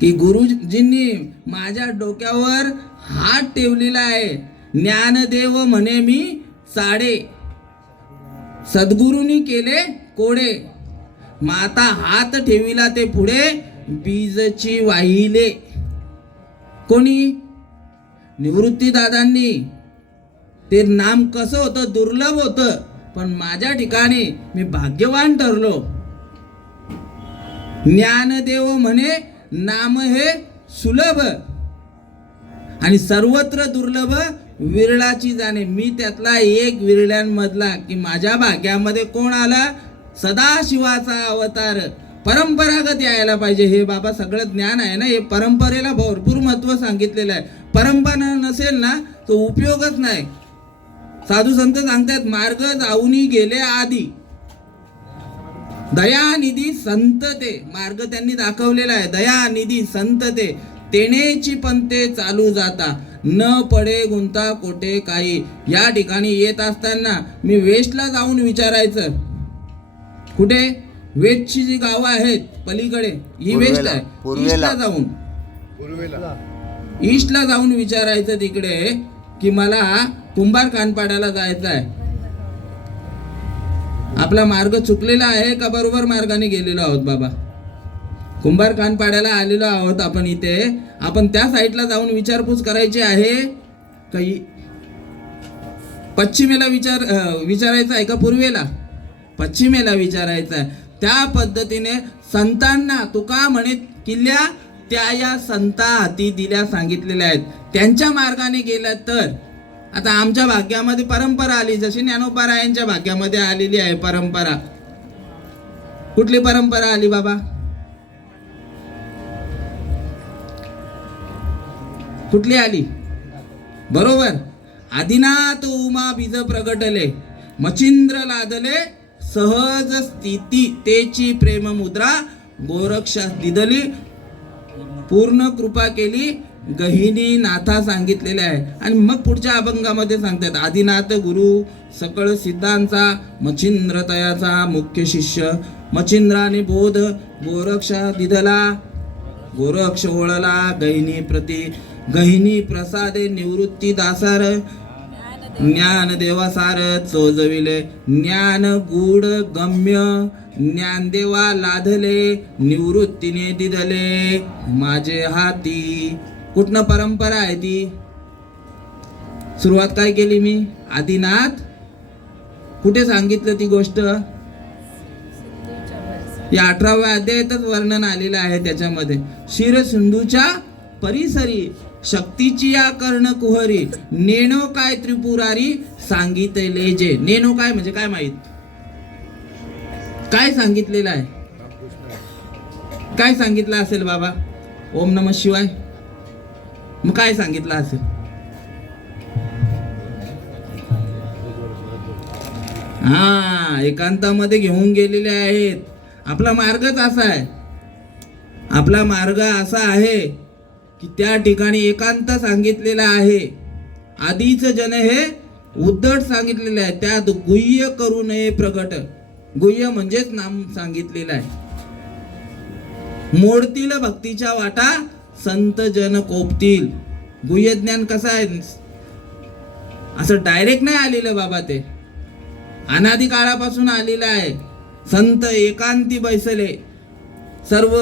की गुरुजींनी माझ्या डोक्यावर हात ठेवलेला आहे. ज्ञानदेव म्हणे मी साडे, सद्गुरूंनी केले कोडे. माता हात ठेविला ते पुढे, बीजची वाहिले. कोणी? निवृत्ती दादांनी. ते नाम कसं होतं? दुर्लभ होतं, पण माझ्या ठिकाणी मी भाग्यवान ठरलो. ज्ञानदेव म्हणे नाम हे सुलभ आणि सर्वत्र दुर्लभ विरळाची जाणे. मी त्यातला एक विरळ्यांमधला, की माझ्या भाग्यामध्ये कोण आला? सदाशिवाचा अवतार. परंपरागत यायला पाहिजे. हे बाबा सगळं ज्ञान आहे ना, हे परंपरेला भरपूर महत्व सांगितलेलं आहे. परंपरा नसेल ना तो उपयोगच नाही. साधू संत सांगतात, मार्ग जाऊनी गेले आधी दयानिधी संत ते. मार्ग त्यांनी दाखवलेला आहे. दयानिधी संत ते, तेनेची पंते चालू जाता, न पडे गुंता कोठे काही. या ठिकाणी येत असताना मी वेस्टला जाऊन विचारायचं. कुठे? वेस्टची जी गावं आहेत पलीकडे, ही वेस्ट आहे. ईस्टला जाऊन विचारायचं तिकडे, की मला कुंभार खानपाड्याला जायचं आहे. आपला मार्ग चुकलेला आहे का बरोबर मार्गाने गेलेलो आहोत? बाबा कुंभार खानपाड्याला आलेलो आहोत आपण इथे. आपण त्या साईडला जाऊन विचारपूस करायची आहे काही? पश्चिमेला विचारायचं आहे का पूर्वेला? पश्चिमेला विचारायचं आहे. त्या पद्धतीने संतांना तुका म्हणे किल्ल्या त्या या संता हाती दिल्या सांगितलेल्या आहेत. त्यांच्या मार्गाने गेलं तर. आता आमच्या भाग्यामध्ये परंपरा आली, जशी ज्ञानोबा रायांच्या भाग्यामध्ये आलेली आहे परंपरा. कुठली परंपरा आली बाबा? कुठली आली? बरोबर, आदिनाथ उमा बीज प्रगटले, मचिंद्र लादले सहज स्थिती, तेची प्रेम मुद्रा गोरक्षास दिदली, पूर्ण कृपा केली गहिनी नाथा सांगितलेले आहे. आणि मग पुढच्या अभंगामध्ये सांगतात, आदिनाथ गुरु सकळ सिद्धांचा, मचिंद्र तयाचा मुख्य शिष्य, मचिंद्राने बोध गोरक्षा दिदला, गोरक्ष ओळला गहिनी प्रसादे निवृत्ती दासार, ज्ञान देवासार चोजविले, ज्ञान गूढ गम्य ज्ञानदेवा लाधले, निवृत्तीने दिदले माझे हाती. कुठनं परंपरा आहे ती? सुरुवात काय केली मी? आदिनाथ. कुठे सांगितलं ती गोष्ट? या 18व्या अध्यायातच वर्णन आलेलं आहे. त्याच्यामध्ये शिर सिंधूच्या परिसरी शक्तीची या कर्ण कुहरी, नेणो काय त्रिपुरारी, सांगितले जे. नेनो काय म्हणजे काय माहित, काय सांगितलेलं आहे, काय सांगितलं असेल बाबा? ओम नमः शिवाय. मग काय सांगितलं असेल? हा, एकांतामध्ये घेऊन गेलेले आहेत. आपला मार्गच असा आहे, आपला मार्ग असा आहे की त्या ठिकाणी एकांत सांगितलेला आहे. आधीच जन हे उद्धट सांगितलेले आहे. त्यात गुह्य करू नये प्रगट. गुह्य म्हणजेच नाम सांगितलेलं आहे. मोडतील भक्तीच्या वाटा संत जन कोपतील. गुह्य ज्ञान कसं आहे? असं डायरेक्ट नाही आलेलं बाबा, ते अनादी काळापासून आलेलं आहे. संत एकांती बैसले, सर्व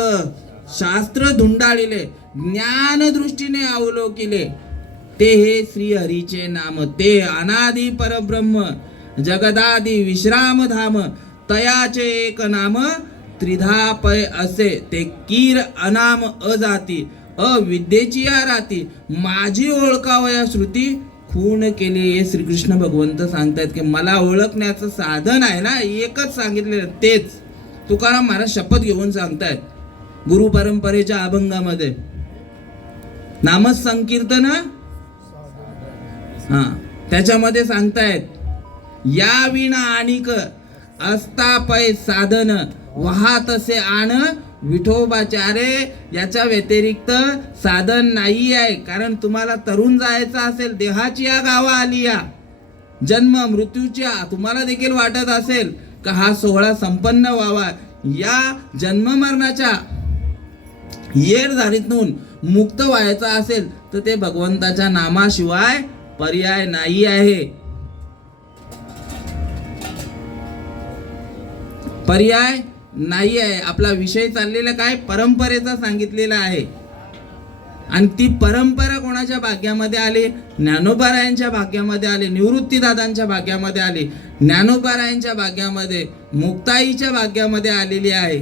शास्त्र धुंडाळिले, ज्ञान दृष्टीने अवलोकिले. ते हे श्री हरीचे नाम. ते अनादी परब्रह्म, जगदादी विश्राम धाम. तयाचे एक नाम त्रिधा पय असे. ते कीर अनाम अजाती, अविद्येची या राती. माझी ओळखावया श्रुती, खून केले. हे श्रीकृष्ण भगवंत सांगतायत की मला ओळखण्याचं साधन आहे ना, एकच सांगितलेलं तेच. तुकाराम महाराज शपथ घेऊन सांगतायत गुरु परंपरेच्या अभंगामध्ये. नामच संकीर्तन, हा, त्याच्यामध्ये सांगतायत या विना आणिक असता पै साधन, वाहतसे आण विठोबाचारे. याच्या व्यतिरिक्त साधन नाही आहे. कारण तुम्हाला तरुण जायचं असेल, देहाची या गावा आली, या जन्म मृत्यूच्या तुम्हाला देखील वाटत असेल का हा सोहळा संपन्न व्हावा, या जन्म मरणाच्या येरधारीतून मुक्त व्हायचा असेल तर ते भगवंताच्या नामाशिवाय पर्याय नाही आहे. पर्याय नाही आहे. आपला विषय चाललेला काय? परंपरेचा सांगितलेला आहे. आणि ती परंपरा कोणाच्या भाग्यामध्ये आली? ज्ञानोबारायांच्या भाग्यामध्ये आली, निवृत्तीदादांच्या भाग्यामध्ये आली, ज्ञानोबारायांच्या भाग्यामध्ये, मुक्ताईच्या भाग्यामध्ये आलेली आहे,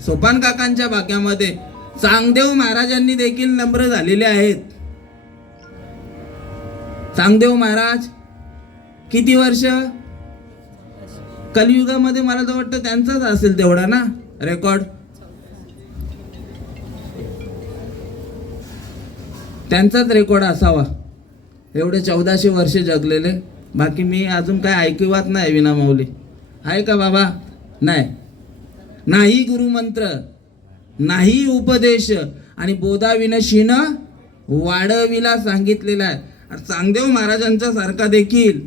सोपान काकांच्या भाग्यामध्ये. चांगदेव महाराजांनी देखील नम्र झालेले आहेत. चांगदेव महाराज किती वर्ष? कलियुगामध्ये मला तर वाटतं त्यांचाच असेल तेवढा ना रेकॉर्ड. त्यांचाच रेकॉर्ड असावा, एवढे 1400 वर्ष जगलेले. बाकी मी अजून काय ऐकिवात नाही विना माऊली. आहे का बाबा? नाही. नाही गुरुमंत्र, नाही उपदेश, आणि बोधाविनशीन वाढविला सांगितलेला आहे. चांगदेव महाराजांच्या सारखा देखील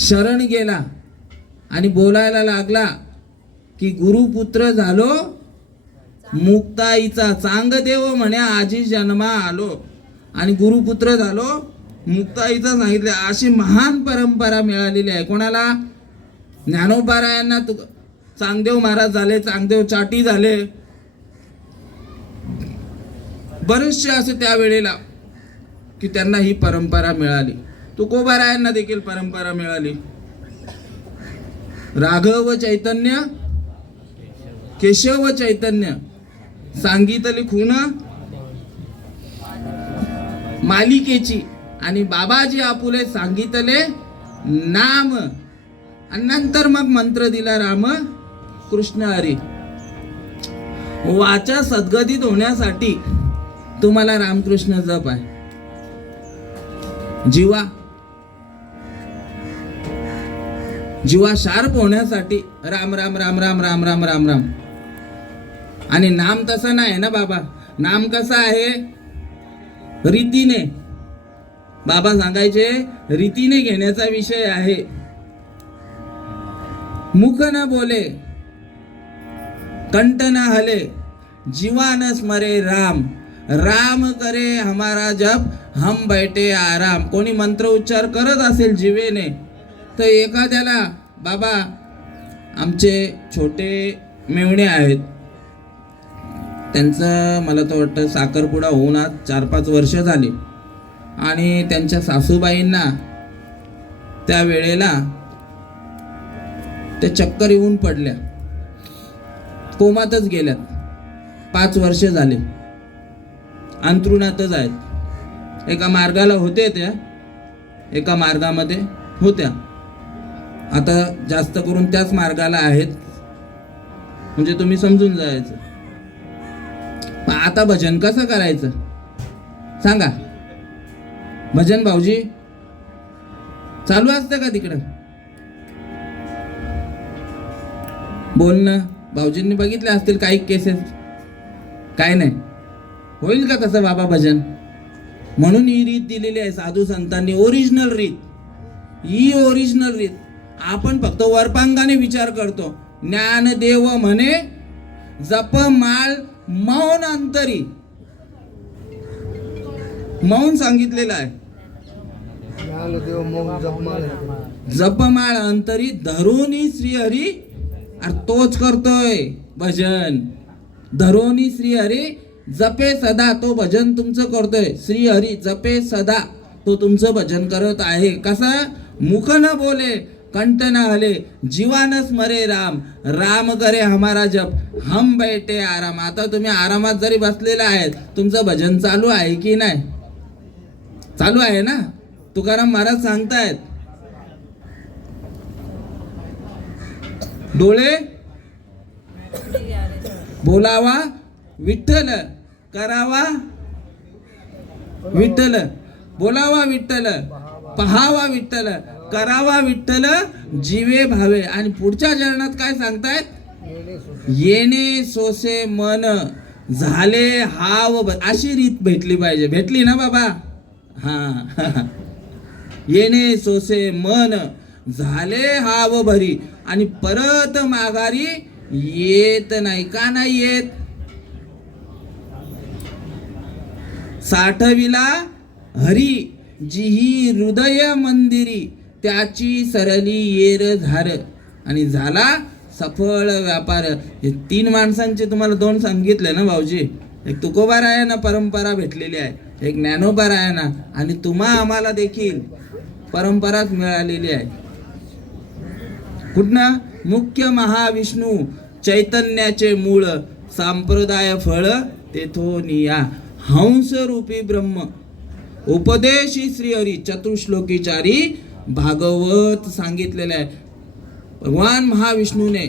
शरण गेला आणि बोलायला लागला की गुरुपुत्र झालो मुक्ताईचा. चांगदेव म्हणे आजी जन्मा आलो आणि गुरुपुत्र झालो मुक्ताईचा सांगितले. अशी महान परंपरा मिळालेली आहे. कोणाला? ज्ञानोबारायांना चांगदेव महाराज झाले, चांगदेव चाटी झाले, बरेचसे असे त्यावेळेला की त्यांना ही परंपरा मिळाली. तुकोबारायांना देखील परंपरा मिळाली. राघव चैतन्य, केशव चैतन्य सांगितली खून मालिकेची, आणि बाबाजी आपुले सांगितले नाम, आणि नंतर मग मंत्र दिला राम कृष्ण हरी. वाचा सद्गतीत होण्यासाठी तुम्हाला रामकृष्ण जप आहे. जीवा शार्प होण्यासाठी राम राम राम राम राम राम राम राम. आणि नाम तसं नाही ना बाबा. नाम कसं आहे? रीतीने. बाबा सांगायचे रीतीने घेण्याचा विषय आहे. मुख न बोले, कंठ न हले, जीवा न स्मरे राम, राम करे हमारा जप, हम बैठे आराम. कोणी मंत्र उच्चार करत असेल जीवेने तर एखाद्याला, बाबा आमचे छोटे मेवणे आहेत, त्यांचं मला तर वाटतं साखरपुडा होऊन आज 4-5 वर्ष झाली, आणि त्यांच्या सासूबाईंना त्या वेळेला ते चक्कर येऊन पडल्या, कोमातच गेल्यात. 5 वर्ष झाले, अंथरुणातच आहेत. एका मार्गाला होते त्या, एका मार्गामध्ये होत्या, आता जास्त करून त्याच मार्गाला आहेत, म्हणजे तुम्ही समजून जायचं. आता भजन कसं करायचं सांगा? भजन भाऊजी चालू असतं का तिकडं? बोलणं भाऊजींनी बघितले असतील काही केसेस. काय नाही होईल का तसं बाबा भजन? म्हणून ही रीत दिलेली आहे साधू संतांनी, ओरिजिनल रीत. ही ओरिजिनल रीत. आपण फक्त वरपांगाने विचार करतो. ज्ञानदेव म्हणे जप माळ मौन अंतरी, मौन सांगितलेलं आहे. जपमाळ अंतरी धरुनी श्रीहरी, अरे तोच करतोय भजन. धरुनी श्रीहरी जपे सदा, तो भजन तुमचं करतोय. श्रीहरी जपे सदा, तो तुमचं भजन करत आहे. कसा? मुख न बोले कंठ न हले, जीवान स्मरे राम, राम करे हमारा जप, हम बैठे आराम. आता तुम्ही आरामात जरी बसलेला आहेत, तुमचं भजन चालू आहे की नाही? चालू आहे ना. तुकाराम महाराज सांगतायत, डोळे बोलावा विठ्ठल, करावा विठ्ठल, बोलावा विठ्ठल, पहावा विठ्ठल, करावा विठ्ठल, जीवे भावे. आणि पुढच्या चरणात काय सांगतायत? येणे सोसे मन, झाले हाव. अशी रीत भेटली पाहिजे. भेटली ना बाबा? हा. येणे सोसे मन, झाले हाव भरी, आणि परत माघारी येत नाही. का नाही येत? साठविला हरी जिही हृदय मंदिरी, त्याची सरली येर झार, आणि झाला सफळ व्यापार. हे 3 माणसांचे तुम्हाला 2 सांगितले ना भाऊजी. एक तुकोबारायांना परंपरा भेटलेली आहे, एक ज्ञानोबारायांना, आणि तुम्हा आम्हाला देखील परंपराच मिळालेली आहे. कुठनं? मुख्य महाविष्णू चैतन्याचे मूळ, संप्रदाय फळ तेथोनिया, हंस रूपी ब्रह्म, उपदेशी श्रीहरी, चतुश्लोकीचारी भागवत सांगितलेलं आहे. भगवान महाविष्णूने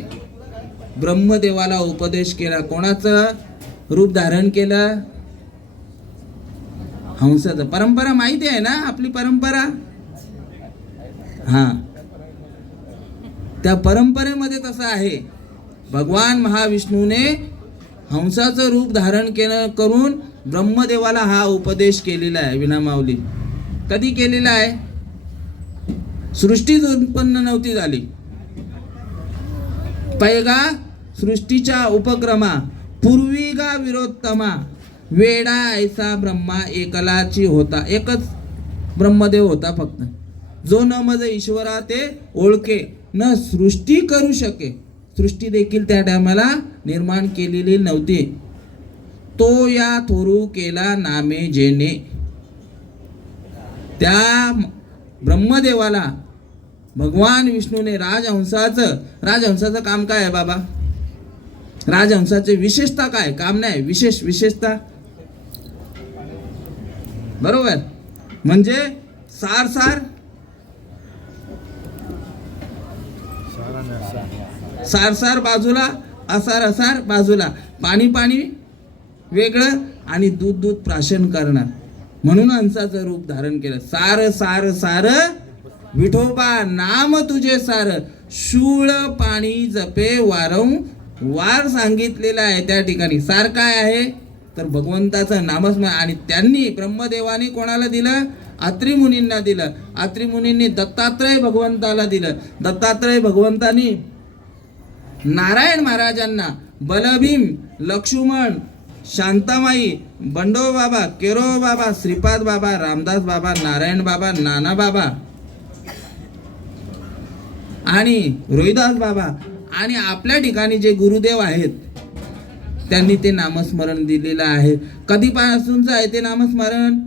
ब्रह्मदेवाला उपदेश केला. कोणाचं रूप धारण केलं? हंसाचं. परंपरा माहिती आहे ना आपली परंपरा? हा, त्या परंपरेमध्ये तसं आहे. भगवान महाविष्णूने हंसाचं रूप धारण करून ब्रह्मदेवाला हा उपदेश केलेला आहे विनामाऊली. कधी केलेला आहे? सृष्टीच उत्पन्न नव्हती झाली, पैगा सृष्टीच्या उपक्रमा, पूर्वीगा विरोत्तमा, वेडा ऐसा ब्रह्मा एकलाची होता. एकच ब्रह्मदेव होता फक्त, जो न मज ईश्वरा ते ओळखे, न सृष्टी करू शके. सृष्टी देखील त्या टायमाला निर्माण केलेली नव्हती. तो या थोरू केला नामे जेने. त्या ब्रह्मदेवाला भगवान विष्णूने राजहंसाचं काम काय आहे बाबा? राजहंसाची विशेषता काय? काम नाही, विशेषता. बरोबर. म्हणजे सार बाजूला, असार बाजूला, पाणी वेगळं, आणि दूध प्राशन करणार. म्हणून हंसाचं रूप धारण केलं. सार विठोबा नाम तुझे सार, शूळ पाणी जपे वारंवार सांगितलेलं आहे त्या ठिकाणी. सार काय आहे? तर भगवंताचं नामस्मरण. आणि त्यांनी ब्रह्मदेवाने कोणाला दिलं? अत्री मुनींना दिलं. अत्री मुनींनी दत्तात्रय भगवंताला दिलं. दत्तात्रय भगवंतानी नारायण महाराजांना, बलभीम, लक्ष्मण, शांतामाई, बंडो बाबा, केरो बाबा, श्रीपाद बाबा, रामदास बाबा, नारायण बाबा, नाना बाबा आणि रोहिदास बाबा, आणि आपल्या ठिकाणी जे गुरुदेव आहेत त्यांनी ते नामस्मरण दिलेलं आहे. कधीपासूनच आहे ते नामस्मरण?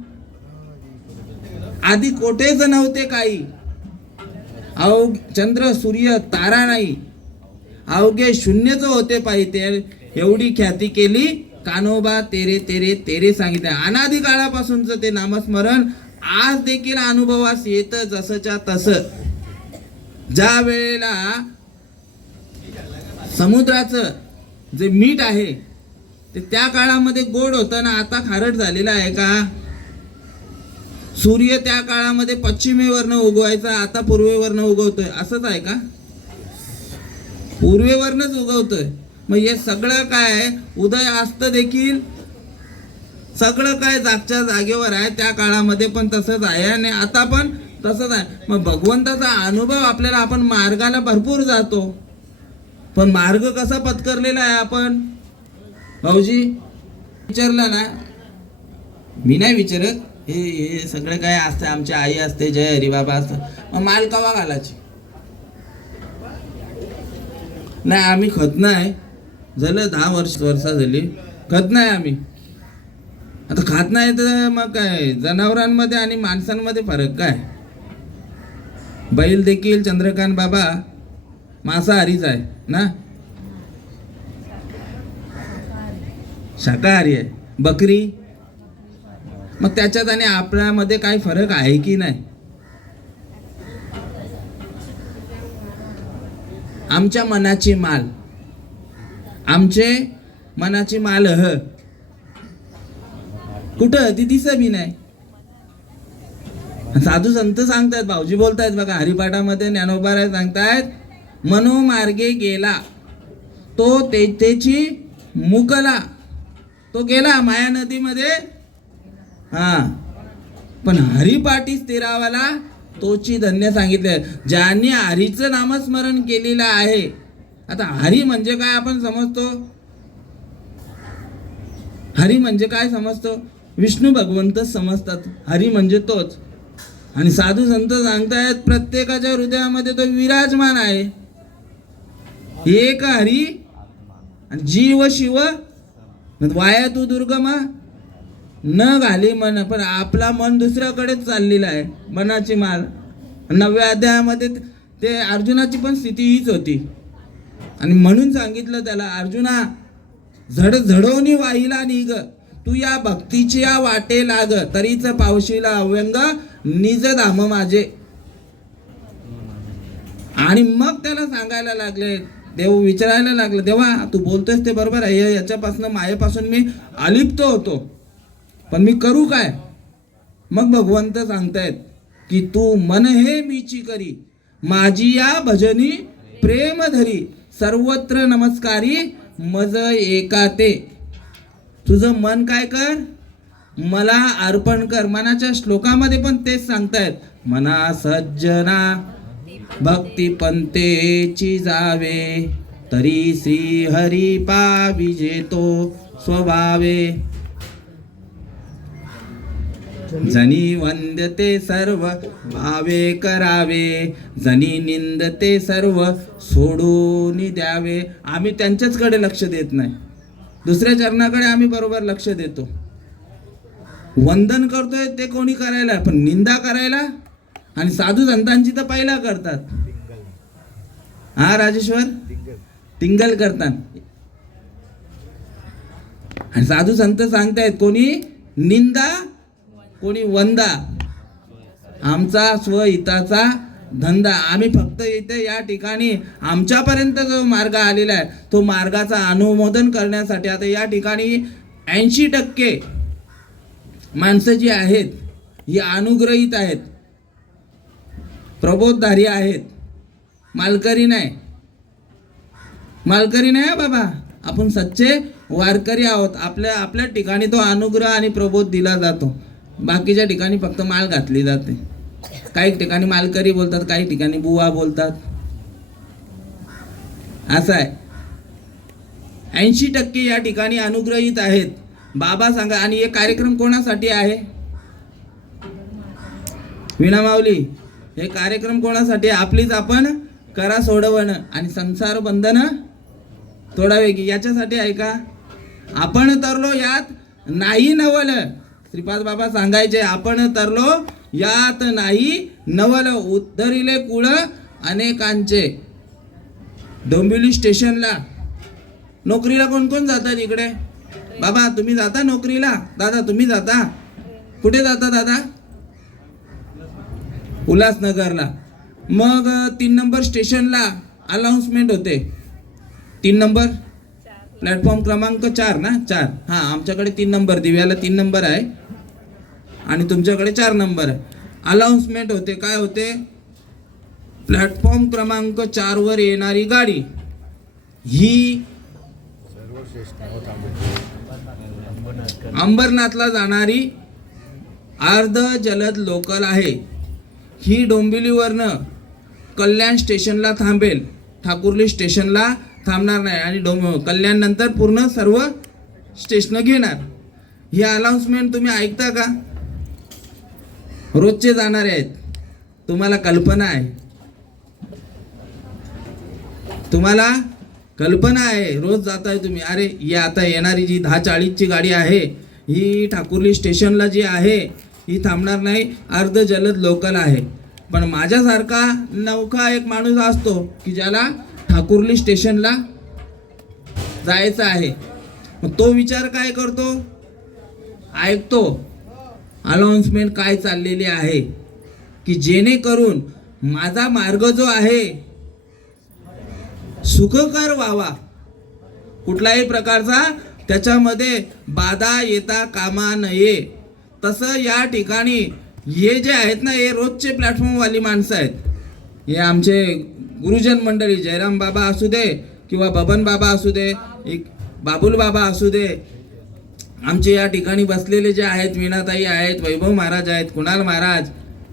आधी कोठेच नव्हते काही. चंद्र सूर्य तारा नाही, अवघे शून्यच होते पाहिजे. एवढी ख्याती केली. कानोबा तेरे तेरे तेरे सांगितले. अनादी काळापासूनच ते नामस्मरण आज देखील अनुभवास येतं जसंच्या तसं. ज्या वेळेला समुद्राचं जे मीठ आहे ते त्या काळामध्ये गोड होतं ना आता खारट झालेलं आहे का? सूर्य त्या काळामध्ये पश्चिमेवरनं उगवायचा, आता पूर्वेवरनं उगवतोय, असंच आहे का? पूर्वेवरनच उगवतोय. मग हे सगळं काय उदय अस्त देखील सगळं काय जागच्या जागेवर आहे. त्या काळामध्ये पण तसंच आहे आणि आता पण तसंच आहे. मग भगवंताचा अनुभव आपल्याला, आपण मार्गाला भरपूर जातो, पण मार्ग कसा पत्करलेला आहे आपण? भाऊजी विचारलं ना, मी नाही विचारत, हे सगळं काय असते, आमची आई असते, जय हरिबाबा असतं, मग माल कवा घालायची? नाही आम्ही खत नाही, झालं 10 वर्ष झाली खत नाही आम्ही. आता खात नाही तर मग काय, जनावरांमध्ये आणि माणसांमध्ये फरक काय? बैल देखील चंद्रकांत बाबा मांसाहारीच आहे ना, शाकाहारी आहे. बकरी, मग त्याच्यात आणि आपल्यामध्ये काही फरक आहे की नाही? आमच्या मनाची माल, आमचे मनाची माल कुठं ती दिसत बी नाही. साधू संत सांगतायत, भाऊजी बोलतायत बघा हरिपाठामध्ये, ज्ञानोबा सांगतायत, मनोमार्गे गेला तो तेथेची मुकला, तो गेला माया नदीमध्ये. हा, पण हरिपाठी स्थिरावाला तोची धन्य सांगितले. ज्यांनी हरीचं नामस्मरण केलेलं आहे. आता हरी म्हणजे काय आपण समजतो? हरी म्हणजे काय समजतो? विष्णू भगवंत समजतात, हरी म्हणजे तोच. आणि साधू संत सांगतायत प्रत्येकाच्या हृदयामध्ये तो विराजमान आहे. एक हरी आणि जीव शिव वाया तू दुर्गमा न घाली मन. पण आपला मन दुसऱ्याकडेच चाललेला आहे, मनाची माल. 9व्या अध्यायामध्ये ते अर्जुनाची पण स्थिती हीच होती. आणि म्हणून सांगितलं त्याला, अर्जुना झडझडवणी वाहिला निघ, तू या भक्तीच्या वाटे लाग, तरीच पावशीला अव्यंग निज धाम माझे. आणि मग त्याला सांगायला लागले, देव विचारायला लागले, देवा तू बोलतोयस ते बरोबर आहे, याच्यापासून मायेपासून मी अलिप्त होतो, पण मी करू काय? मग भगवंत सांगतायत की तू मन हे मीची करी, माझी या भजनी प्रेम धरी, सर्वत्र नमस्कारी मज एका ते. तुझं मन काय कर, मला अर्पण कर. मनाच्या श्लोकामध्ये पण तेच सांगतायत, मना सज्जना भक्ती पंतेची जावे, तरी श्री हरी पाविजेतो स्वभावे. जनी वंद्यते सर्व भावे करावे, जनी निंदते सर्व सोडून द्यावे. आम्ही त्यांच्याचकडे लक्ष देत नाही, दुसऱ्या चरणाकडे आम्ही बरोबर लक्ष देतो. वंदन करतोय ते कोणी करायला, पण निंदा करायला आणि साधू संतांची तर पहिला करतात. हा राजेश्वर, टिंगल करतात. आणि साधू संत सांगतायत कोणी निंदा कोणी वंदा, आमचा स्वहिताचा धंदा. आम्ही फक्त इथे या ठिकाणी आमच्यापर्यंत जो मार्ग आलेला आहे तो मार्गाचा अनुमोदन करण्यासाठी. आता या ठिकाणी 80% माणसं जी आहेत ही अनुग्रहित आहेत, प्रबोधधारी आहेत, मालकरी नाही. मालकरी नाही बाबा, आपण सच्चे वारकरी आहोत. आपल्या ठिकाणी तो अनुग्रह आणि प्रबोध दिला जातो, बाकीच्या ठिकाणी फक्त माल घातली जाते. काही ठिकाणी मालकरी बोलतात, काही ठिकाणी बुवा बोलतात, असं आहे. 80% या ठिकाणी अनुग्रहित आहेत. बाबा सांगा, आणि हे कार्यक्रम कोणासाठी आहे? विना माऊली, हे कार्यक्रम कोणासाठी? आपलीच आपण करा सोडवणं आणि संसार बंधन तोडावे की, याच्यासाठी आहे का? आपण तरलो यात नाही नवल. श्रीपाद बाबा सांगायचे, आपण तरलो यात नाही नवल, उद्धरिले कुळ अनेकांचे. डोंबिवली स्टेशनला नोकरीला कोण कोण जातात इकडे? बाबा तुम्ही जाता नोकरीला? दादा तुम्ही जाता? कुठे जाता दादा? उल्हासनगरला. मग 3 नंबर स्टेशनला अनाउन्समेंट होते. 3 नंबर प्लॅटफॉर्म क्रमांक 4 ना, 4. हां, आमच्याकडे 3 नंबर, दिव्याला 3 नंबर आहे आणि तुमच्याकडे 4 नंबर आहे. अनाउन्समेंट होते. काय होते? प्लॅटफॉर्म क्रमांक 4 वर येणारी गाडी ही अंबरनाथला जाणारी अर्ध जलद लोकल आहे. ही डोंबिवलीवरनं कल्याण स्टेशनला थांबेल, ठाकुर्ली स्टेशनला थांबणार नाही आणि कल्याण नंतर पूर्ण सर्व स्टेशन घेणार. ही अनाउन्समेंट तुम्ही ऐकता का? रोजचे जाणारे आहेत, तुम्हाला कल्पना आहे, तुम्हाला कल्पना आहे, रोज जाताय तुम्ही. अरे ही आता येणारी जी 10:40ची गाडी आहे ही ठाकुर्ली स्टेशनला जी आहे ही थांबणार नाही, अर्ध जलद लोकल आहे. पण माझ्यासारखा नवखा एक माणूस असतो की ज्याला ठाकुर्ली स्टेशनला जायचं आहे. मग तो विचार काय करतो? ऐकतो अनाउन्समेंट काय चाललेली आहे, की जेणेकरून माझा मार्ग जो आहे सुखकर व्हावा, कुठल्याही प्रकारचा त्याच्यामध्ये बाधा येता कामा नये. तसं या ठिकाणी हे जे आहेत ना, हे रोजचे प्लॅटफॉर्मवाली माणसं आहेत. हे आमचे गुरुजन मंडळी, जयराम बाबा असू दे किंवा बबन बाबा असू दे, बाबुल बाबा असू दे, आमचे या ठिकाणी बसलेले जे आहेत, वीणाताई आहेत, वैभव महाराज आहेत, कुणाल महाराज,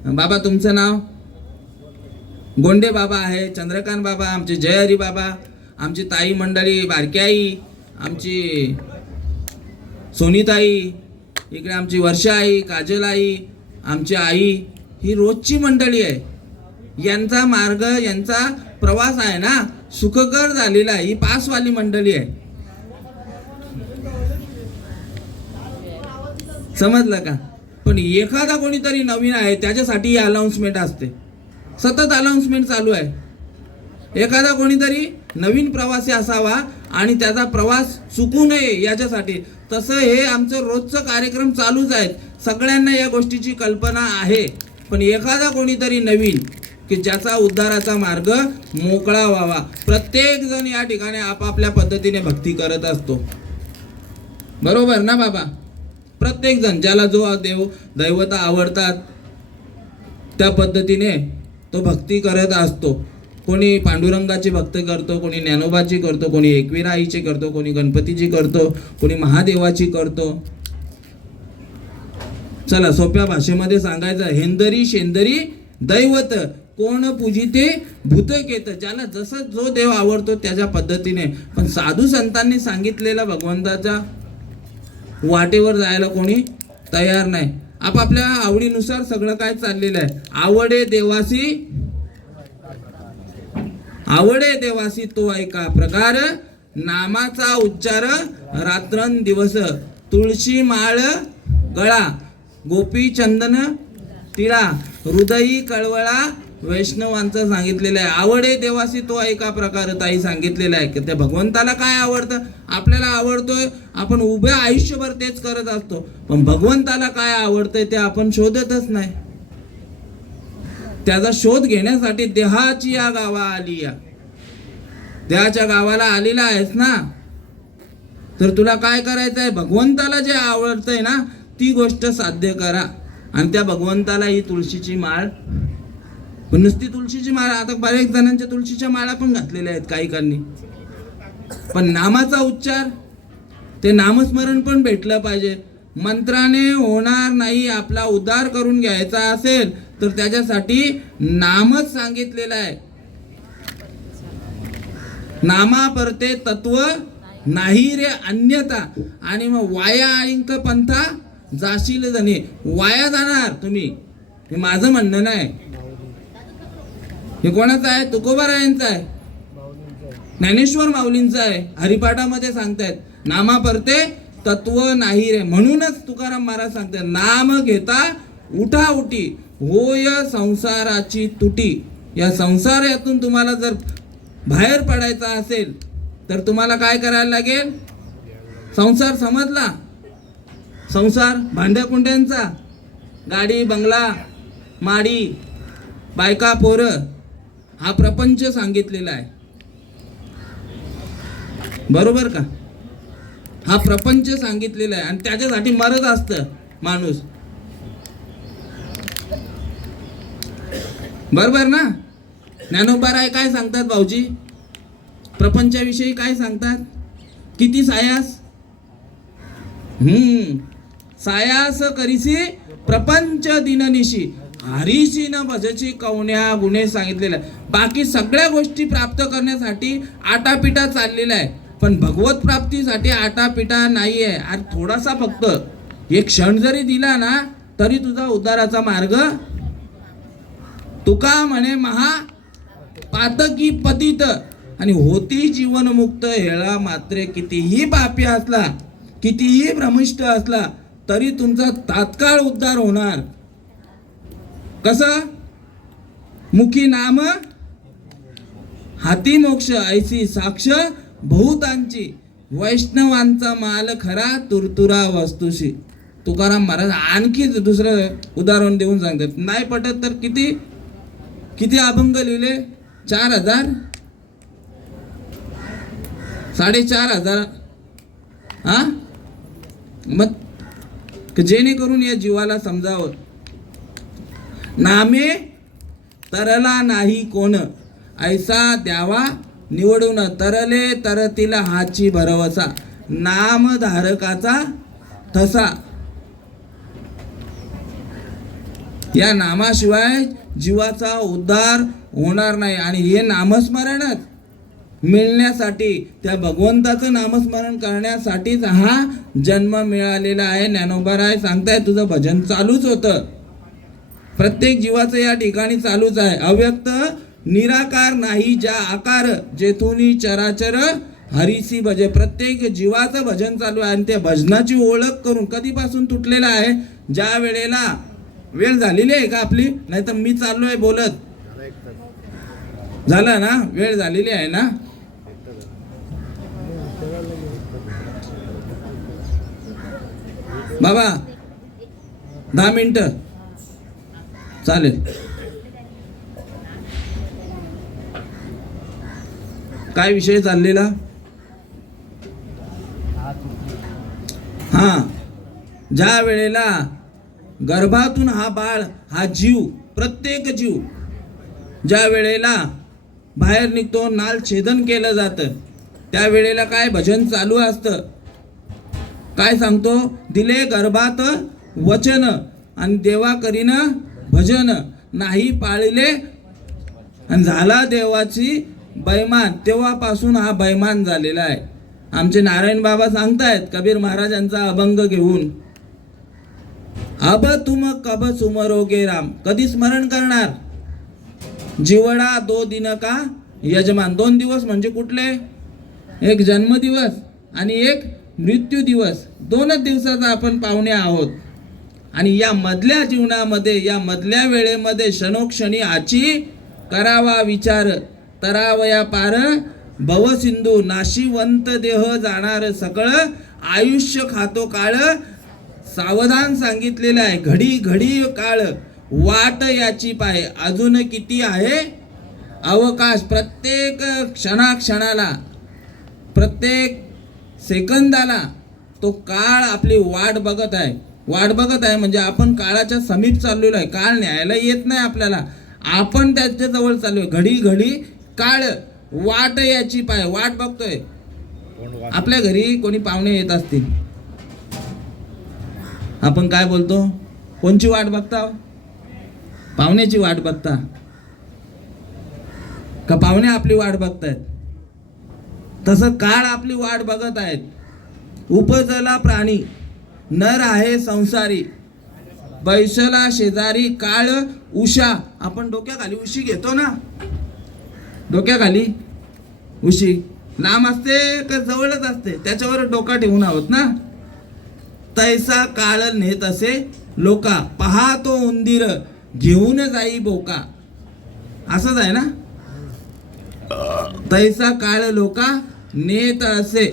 बाबा तुमचं नाव? गोंडे बाबा आहे, चंद्रकांत बाबा, आमचे जयहरी बाबा, आमची ताई मंडळी, बारक्याई, आमची सोनीताई, इकडे आमची वर्षाई, काजलाई, आमची आई, ही रोजची मंडळी आहे. यांचा मार्ग, यांचा प्रवास आहे ना सुखकर झालेला आहे. ही पासवाली मंडळी आहे. समजलं का? पण एखादा कोणीतरी नवीन आहे त्याच्यासाठी ही अनाउन्समेंट असते, सतत अनाउन्समेंट चालू आहे. एखादा कोणीतरी नवीन प्रवासी असावा आणि त्याचा प्रवास चुकू नये याच्यासाठी. तसं हे आमचं रोजचं कार्यक्रम चालूच आहेत. सगळ्यांना या गोष्टीची कल्पना आहे. पण एखादा कोणीतरी नवीन की ज्याचा उद्धाराचा मार्ग मोकळा व्हावा. प्रत्येक जण या ठिकाणी आपापल्या पद्धतीने भक्ती करत असतो, बरोबर ना बाबा? प्रत्येक जण ज्याला जो देव दैवता आवडतात त्या पद्धतीने तो भक्ती करत असतो. कोणी पांडुरंगाची भक्ती करतो, कोणी ज्ञानोबाची करतो, कोणी एकविरा आईची करतो, कोणी गणपतीची करतो, कोणी महादेवाची करतो. चला सोप्या भाषेमध्ये सांगायचं, हेंदरी शेंदरी दैवत कोण पूजिते भूतकेत. ज्याला जसं जो देव आवडतो त्याच्या पद्धतीने. पण साधू संतांनी सांगितलेला भगवंताच्या वाटेवर जायला कोणी तयार नाही. आपापल्या आवडीनुसार सगळं काय चाललेलं आहे. आवडे देवासी तो ऐका प्रकार, नामाचा उच्चार रात्रंदिवस, तुळशी माळ गळा, गोपी चंदन तिळा, हृदयी कळवळा, वैष्णवांचं सांगितलेलं आहे. आवडे देवासी तो ऐका प्रकार, ताई सांगितलेलं आहे की त्या भगवंताला काय आवडतं, आपल्याला आवडतोय, आपण उभे आयुष्यभर तेच करत असतो. पण भगवंताला काय आवडतंय ते आपण शोधतच नाही. त्याचा शोध घेण्यासाठी देहाची या गावा आली, या देहाच्या गावाला आलेला आहेस ना, तर तुला काय करायचं आहे? भगवंताला जे आवडतंय ना ती गोष्ट साध्य करा. आणि त्या भगवंताला ही तुळशीची माळ, पण नुसती तुळशीची माळ, आता बऱ्याच जणांच्या तुळशीच्या माळा पण घातलेल्या आहेत काहीकांनी. पण नामाचा उच्चार, ते नामस्मरण पण भेटलं पाहिजे. मंत्राने होणार नाही. आपला उद्धार करून घ्यायचा असेल तर त्याच्यासाठी नामच सांगितलेलं आहे. नामा परते तत्व नाही रे अन्यथा. आणि मग वाया ऐंक पंथा जाशील जणे, वाया जाणार तुम्ही. हे माझं म्हणणं नाही, हे कोणाचं आहे? तुकोबारायांचं आहे, ज्ञानेश्वर माऊलींचं आहे. हरिपाठामध्ये सांगतायत नामा परते तत्व नाही रे. म्हणूनच तुकाराम महाराज सांगतात, नाम घेता उठा उठी होय संसाराची तुटी. या संसारातून तुम्हाला जर बाहेर पडायचा असेल तर तुम्हाला काय करायला लागेल? संसार समजला? संसार भांड्या कुंड्यांचा, गाडी बंगला माडी बायका पोरं हा प्रपंच सांगितलेला आहे, बरोबर का? हा प्रपंच सांगितलेला आहे आणि त्याच्यासाठी मरत असतं माणूस, बरोबर ना? ज्ञानोबाराय काय सांगतात भाऊजी? प्रपंचाविषयी काय सांगतात? किती सायास? सायास करीसी प्रपंच दिननिशी हरीशी न भजची कवण्या गुणे सांगितलेलं आहे. बाकी सगळ्या गोष्टी प्राप्त करण्यासाठी आटापिटा चाललेला आहे, पण भगवत प्राप्तीसाठी आटापिटा नाहीये. अरे थोडासा फक्त एक क्षण जरी दिला ना तरी तुझा उद्धाराचा मार्ग. तुका म्हणे महा पातकी पतित आणि होती जीवनमुक्त हेळा मात्रे. कितीही पापी असला, कितीही भ्रमिष्ट असला तरी तुमचा तात्काळ उद्धार होणार. कसं? मुखी नाम हाती मोक्ष ऐसी साक्ष बहुतांची. वैष्णवांचा माल खरा तुरतुरा वस्तुशी. तुकाराम महाराज आणखी दुसरं उदाहरण देऊन सांगतात. नाही पटत तर किती किती अभंग लिहिले? 4000 4,500. हा मग जेणेकरून या जीवाला समजावं, नामे तरला नाही कोण ऐसा द्यावा निवडून. तरले तरतील हाची भरवसा नामधारकाचा तसा. या नामाशिवाय जीवाचा उद्धार होणार नाही. आणि हे नामस्मरणच मिळण्यासाठी, त्या भगवंताचं नामस्मरण करण्यासाठीच हा जन्म मिळालेला आहे. ज्ञानोबाराय सांगताय तुझं भजन चालूच होतं, प्रत्येक जीवाचं या ठिकाणी चालूच आहे. अव्यक्त निराकार नाही ज्या आकार जेथुनी चराचर हरीसी भजे. प्रत्येक जीवाचं भजन चालू आहे आणि त्या भजनाची ओळख करून कधीपासून तुटलेला आहे? ज्या वेळेला वेळ झालेली आहे का आपली? नाही तर मी चाललोय बोलत. झाला ना? वेळ झालेली आहे ना? बाबा 10 मिनिटं चालेल. काय विषय चाललेला? हा, ज्या वेळेला गर्भातून हा बाळ, हा जीव, प्रत्येक जीव ज्या वेळेला बाहेर निघतो, नाल छेदन केलं जातं, त्या वेळेला काय भजन चालू असतं? काय सांगतो? दिले गर्भात वचन आणि देवा करीन भजन. नाही पाळले आणि झाला देवाची बैमान. तेव्हापासून हा बैमान झालेला आहे. आमचे नारायण बाबा सांगतायत कबीर महाराजांचा अभंग घेऊन, अब तुम कब सुमरोगे राम. कधी स्मरण करणार? जीवडा 2 दिन का यजमान. 2 दिवस म्हणजे कुठले? एक जन्मदिवस आणि एक मृत्यू दिवस. 2च दिवसाचा आपण पाहुणे आहोत. आणि या मधल्या जीवनामध्ये, या मधल्या वेळेमध्ये क्षणोक्षणी आची करावा विचार. तरावया पार भवसिंधू नाशिवंत देह जाणार सकळ. आयुष्य खातो काळ सावधान सांगितलेलं आहे. घडी घडी काळ वाट याची पाय. अजून किती आहे अवकाश? प्रत्येक क्षणाक्षणाला, प्रत्येक सेकंदाला तो काळ आपली वाट बघत आहे. वाट बघत आहे म्हणजे आपण काळाच्या समीप चाललेलो आहे. काळ न्यायला येत नाही आपल्याला, आपण त्याच्या जवळ चाललोय. घडी घडी काळ वाट याची पाय. वाट बघतोय. आपल्या घरी कोणी पाहुणे येत असतील, आपण काय बोलतो? कोणची वाट बघता? पाहुण्याची वाट बघता का पाहुणे आपली वाट बघतायत? तसं काळ आपली वाट बघत आहेत. उपजला प्राणी नर आहे संसारी, बैसला शेजारी काळ उषा. आपण डोक्याखाली उशी घेतो ना, डोक्याखाली उशी लांब असते का जवळच असते? त्याच्यावर डोका ठेवून आहोत ना. तैसा काळ नेत असे लोका, पाहतो उंदीर घेऊन जाई बोका. असंच आहे ना? तैसा काळ लोका नेत असे.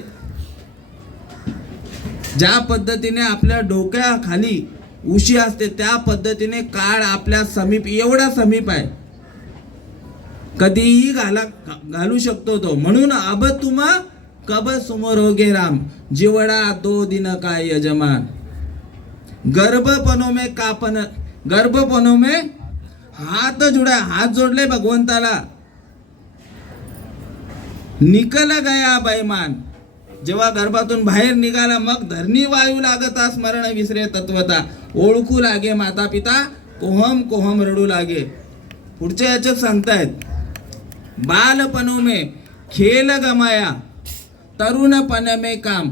ज्या पद्धतीने आपल्या डोक्याखाली उशी असते त्या पद्धतीने काळ आपल्या समीप, एवढा समीप आहे. कधीही घालू शकतो तो. म्हणून अब तुम कब सुमरोगे राम, जिवडा दो दिन काय यजमान. गर्भपणो में कापन, गर्भपणो में हात जुड़ा, हात जोडले भगवंताला. निकल गया बैमान, जेव्हा गर्भातून बाहेर निघाला मग धरणी वायू लागता स्मरण विसरे तत्वता. ओळखू लागे माता पिता, कोहम कोहम रडू लागे. पुढच्या याच्यात सांगतायत बालपणो में खेल गमाया, तरुणपण में काम.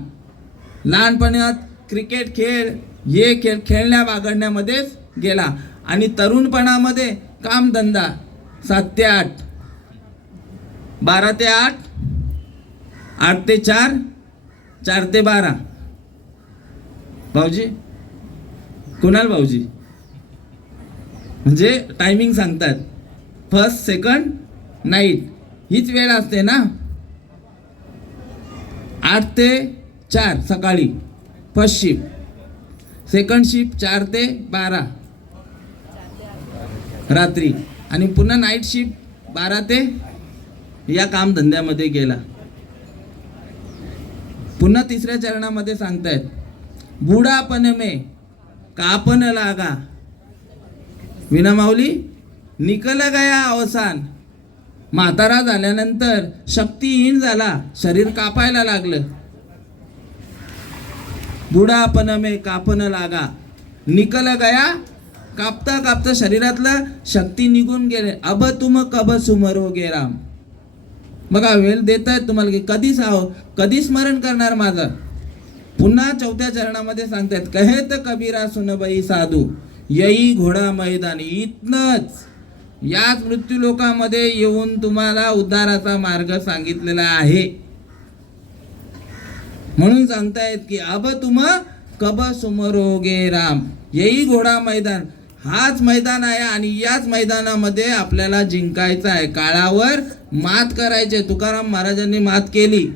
लहानपणात क्रिकेट खेळ हे खेळ खेळण्या वागडण्यामध्येच गेला आणि तरुणपणामध्ये कामधंदा. 7 ते 8, 12 ते 8, 8 ते 4, 4 ते 12. भाऊजी, कुणाल भाऊजी म्हणजे टायमिंग सांगतात. फर्स्ट सेकंड नाईट हीच वेळ असते ना. 8 ते 4 सकाळी फर्स्ट शिफ्ट, सेकंड शिफ्ट 4 ते 12 रात्री, आणि पुन्हा नाईट शिफ्ट 12 ते या कामधंद्यामध्ये गेला. पुन्हा तिसऱ्या चरणामध्ये सांगतायत बुढापन में कापन लागा. विनामाऊली निकल गया अवसान, म्हातारा झाल्यानंतर शक्तिहीन झाला, शरीर कापायला लागलं. बुढापन में कापन लागा, निकल गया, कापता कापता शरीरातलं शक्ती निघून गेले. अब तुम कब सुमरोगे राम. बघा वेळ देत आहेत तुम्हाला की कधी स्मरण करणार माझं. पुन्हा 4थ्या चरणामध्ये सांगतायत कहेत कबीरा सुनबाई साधू, यई घोडा मैदानी. इथनच याच मृत्यू लोकामध्ये येऊन तुम्हाला उद्धाराचा मार्ग सांगितलेला आहे. म्हणून सांगतायत की अब तुम कब सुमरोगे राम, यई घोडा मैदान. हाच मैदान आहे आणि याच मैदानामध्ये आपल्याला जिंकायचं आहे, काळावर मात करायचे. तुकाराम महाराजांनी मात केली.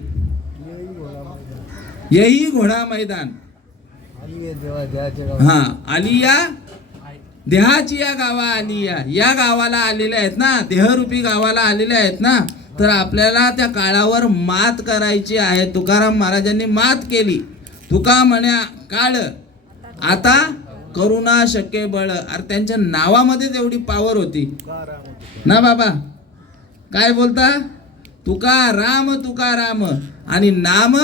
यही घोडा मैदान. हा आलिया देहाची या गावा आलिया, या गावाला आलेले आहेत ना, देहरूपी गावाला आलेले आहेत ना. तर आपल्याला त्या काळावर मात करायची आहे. तुकाराम महाराजांनी मात केली. तुका म्हण्या काळ आता करुणा शक्य बळ. अरे त्यांच्या नावामध्येच एवढी पावर होती ना बाबा. काय बोलता, तुका राम आणि नाम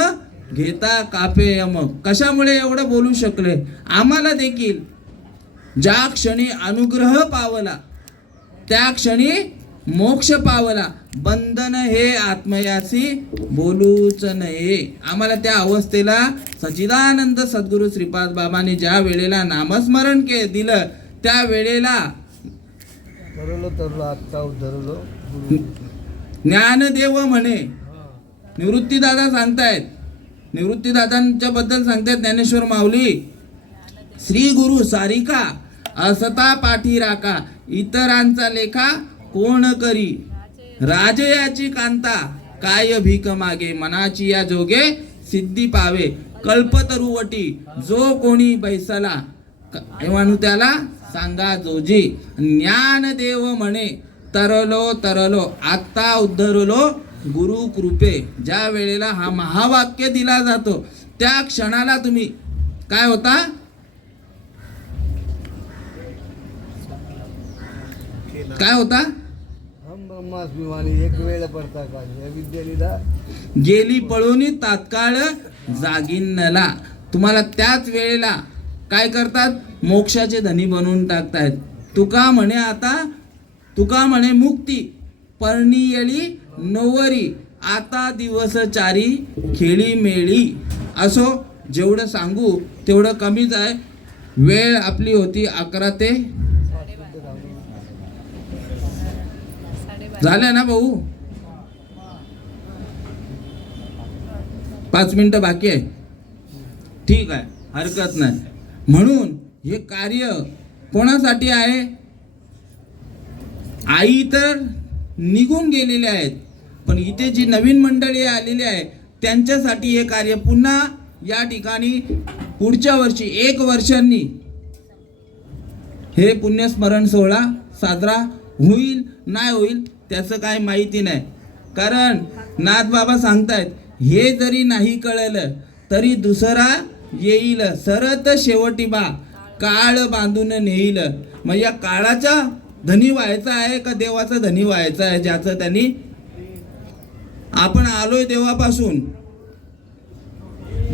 घेता कापे यम. कशामुळे एवढं बोलू शकले. आम्हाला देखील ज्या क्षणी अनुग्रह पावला त्या क्षणी मोक्ष पावला. बंधन हे आत्मयासी बोलूच नये. आम्हाला त्या अवस्थेला सच्चिदानंद सद्गुरु श्रीपाद बाबांनी ज्या वेळेला नामस्मरण दिलं त्या वेळेला ज्ञानदेव म्हणे. निवृत्तीदादा सांगतायत, निवृत्तीदादांच्या बद्दल सांगतायत ज्ञानेश्वर माऊली, श्री गुरु सारिका असता पाठी राका, इतरांचा लेखा कोण करी, राजयाची कांता काय भीक मागे, मनाची या जोगे सिद्धी पावे, कल्पतरुवटी जो कोणी बैसला म्हणू त्याला सांगा जोजी. ज्ञानदेव म्हणे तरलो आता उद्धरलो गुरु कृपे. ज्या वेळेला हा महावाक्य दिला जातो त्या क्षणाला तुम्ही काय होता, काय होता, एक वेळ पडता का विद्यानिधा गेली पळून तात्काळ जागिन्नला. तुम्हाला त्याच वेळेला काय करतात, मोक्षाचे धनी बनवून टाकतायत. तुका म्हणे मुक्ती पर्णियली नवरी, आता दिवस चारी खेळी मेळी. असो, जेवढं सांगू तेवढं कमीच आहे. वेळ आपली होती 11 ते झालं ना भाऊ, 5 मिनिटं बाकी आहे. ठीक आहे, हरकत नाही. म्हणून हे कार्य कोणासाठी आहे. आई तर निघून गेलेले आहेत, पण इथे जी नवीन मंडळी आलेली आहे त्यांच्यासाठी हे कार्य पुन्हा या ठिकाणी पुढच्या वर्षी 1 वर्षांनी हे पुण्यस्मरण सोहळा साजरा होईल नाही होईल त्याचं काय माहिती नाही. कारण नाथबाबा सांगतायत हे जरी नाही कळलं तरी दुसरा येईल, सरत शेवटी बा काळ बांधून नेईल. मग या काळाचा धनी व्हायचा आहे का देवाचा धनी व्हायचा आहे, ज्याचं त्यांनी आपण आलोय देवापासून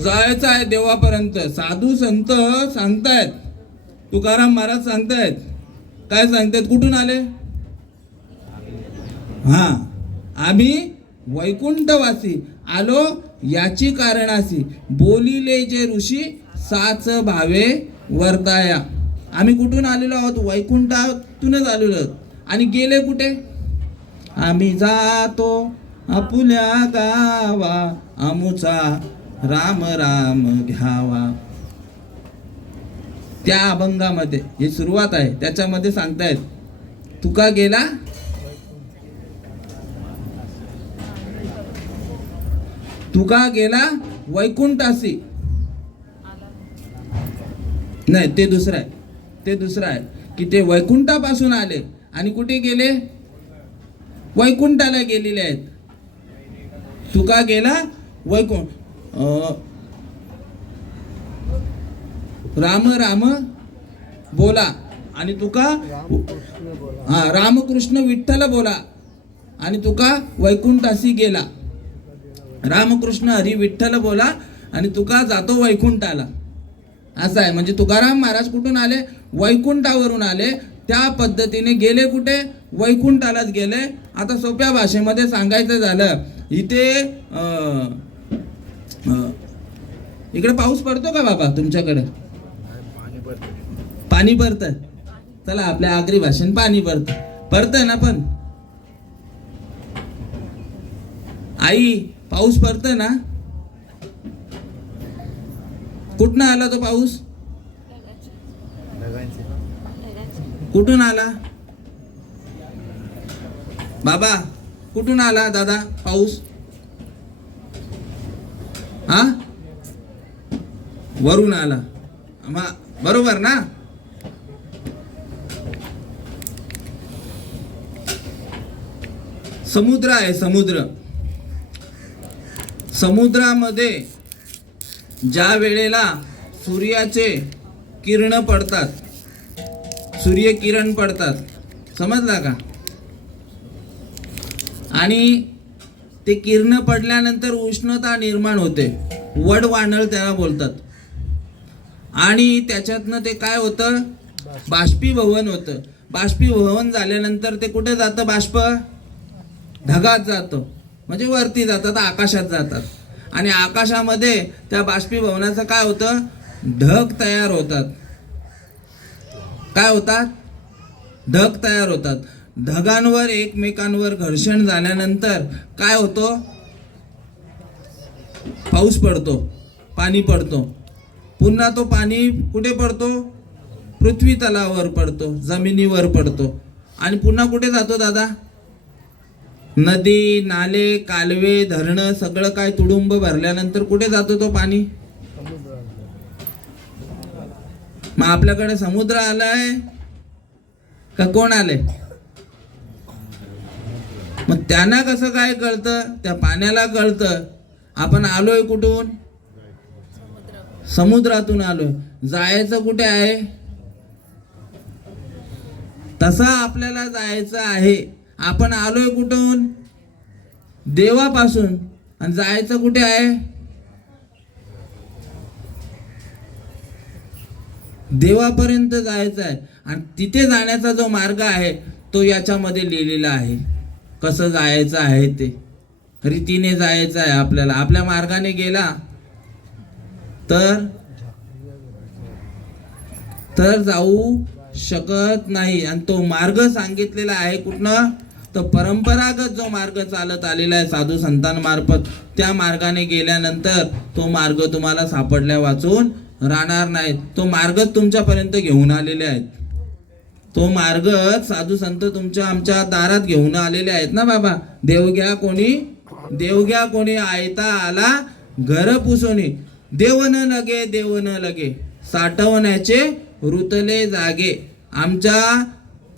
जायचं आहे देवापर्यंत. साधू संत सांगतायत, तुकाराम महाराज सांगतायत, काय सांगतायत, कुठून आले? हा, आम्ही वैकुंठवासी आलो याची कारणासी, बोलिले जे ऋषी साच भावे वर्ताया. आम्ही कुठून आलेलो आहोत? वैकुंठातूनच आलेलो आहोत. आणि गेले कुठे? आम्ही जातो आपुल्या गावा, आमुचा राम राम घ्यावा. त्या अभंगामध्ये ही सुरुवात आहे, त्याच्यामध्ये सांगतायत तुका गेला वैकुंठासी. नाही, ते दुसरं आहे की ते वैकुंठापासून आले आणि कुठे गेले? वैकुंठाला गेलेले आहेत. तुका गेला वैकुंठ, राम राम बोला आणि तुका रामकृष्ण विठ्ठल बोला आणि तुका वैकुंठासी गेला. रामकृष्ण हरी विठ्ठल बोला आणि तुका जातो वैकुंठाला. असं आहे. म्हणजे तुकाराम महाराज कुठून आले? वैकुंठावरून आले. त्या पद्धतीने गेले कुठे? वैकुंठालाच गेले. आता सोप्या भाषेमध्ये सांगायचं झालं, इथे इकडे पाऊस पडतो का बाबा तुमच्याकडे? पाणी पडतं. चला, आपल्या आगरी भाषेत पाणी पडतं ना. पण आई, पाऊस पडतोय ना? कुठनं आला तो पाऊस? कुठून आला बाबा? कुठून आला दादा पाऊस? हा, वरून आला. बरोबर ना? समुद्र आहे, समुद्रामध्ये ज्या वेळेला सूर्याचे किरण पडतात, सूर्यकिरण पडतात, समजला का? आणि ते किरण पडल्यानंतर उष्णता निर्माण होते, वडवानळ त्याला बोलतात. आणि त्याच्यातनं ते काय होतं? बाष्पीभवन होतं. बाष्पीभवन झाल्यानंतर ते कुठे जातं? बाष्प ढगात जातं, म्हणजे वरती जातात, आकाशात जातात. आणि आकाशामध्ये त्या बाष्पीभवनाचं काय होतं? ढग तयार होतात. काय होतात? ढग तयार होतात. ढगांवर एकमेकांवर घर्षण झाल्यानंतर काय होतो? पाऊस पडतो, पाणी पडतो. पुन्हा तो पाणी कुठे पडतो? पृथ्वी तलावर पडतो, जमिनीवर पडतो. आणि पुन्हा कुठे जातो दादा? नदी, नाले, कालवे, धरणं सगळं काय तुडुंब भरल्यानंतर कुठे जातो तो पाणी? मग आपल्याकडे समुद्र आलाय का कोण आले? मग त्यांना कसं काय कळतं? त्या पाण्याला कळतं आपण आलोय कुठून? समुद्रातून आलोय. जायचं कुठे आहे? तसा आपल्याला जायचं आहे. आपण आलोय कुठून? देवापासून. आणि जायचं कुठे आहे? देवापर्यंत जायचं आहे. आणि तिथे जाण्याचा जो मार्ग आहे तो याच्यामध्ये लिहिलेला आहे. कसं जायचं आहे ते रीतीने जायचं आहे आपल्याला. आपल्या मार्गाने गेला तर जाऊ शकत नाही. आणि तो मार्ग सांगितलेला आहे कुठनं? तर परंपरागत जो मार्ग चालत आलेला आहे साधू संतांमार्फत, त्या मार्गाने गेल्यानंतर तो मार्ग तुम्हाला सापडल्या वाचून राहणार नाही. तो मार्गच तुमच्यापर्यंत घेऊन आलेले आहेत. तो मार्ग साधू संत तुमच्या आमच्या दारात घेऊन आलेले आहेत ना बाबा. देव घ्या कोणी आयता आला घर पुसोनी. देव न लगे साठवण्याचे रुतले जागे. आमच्या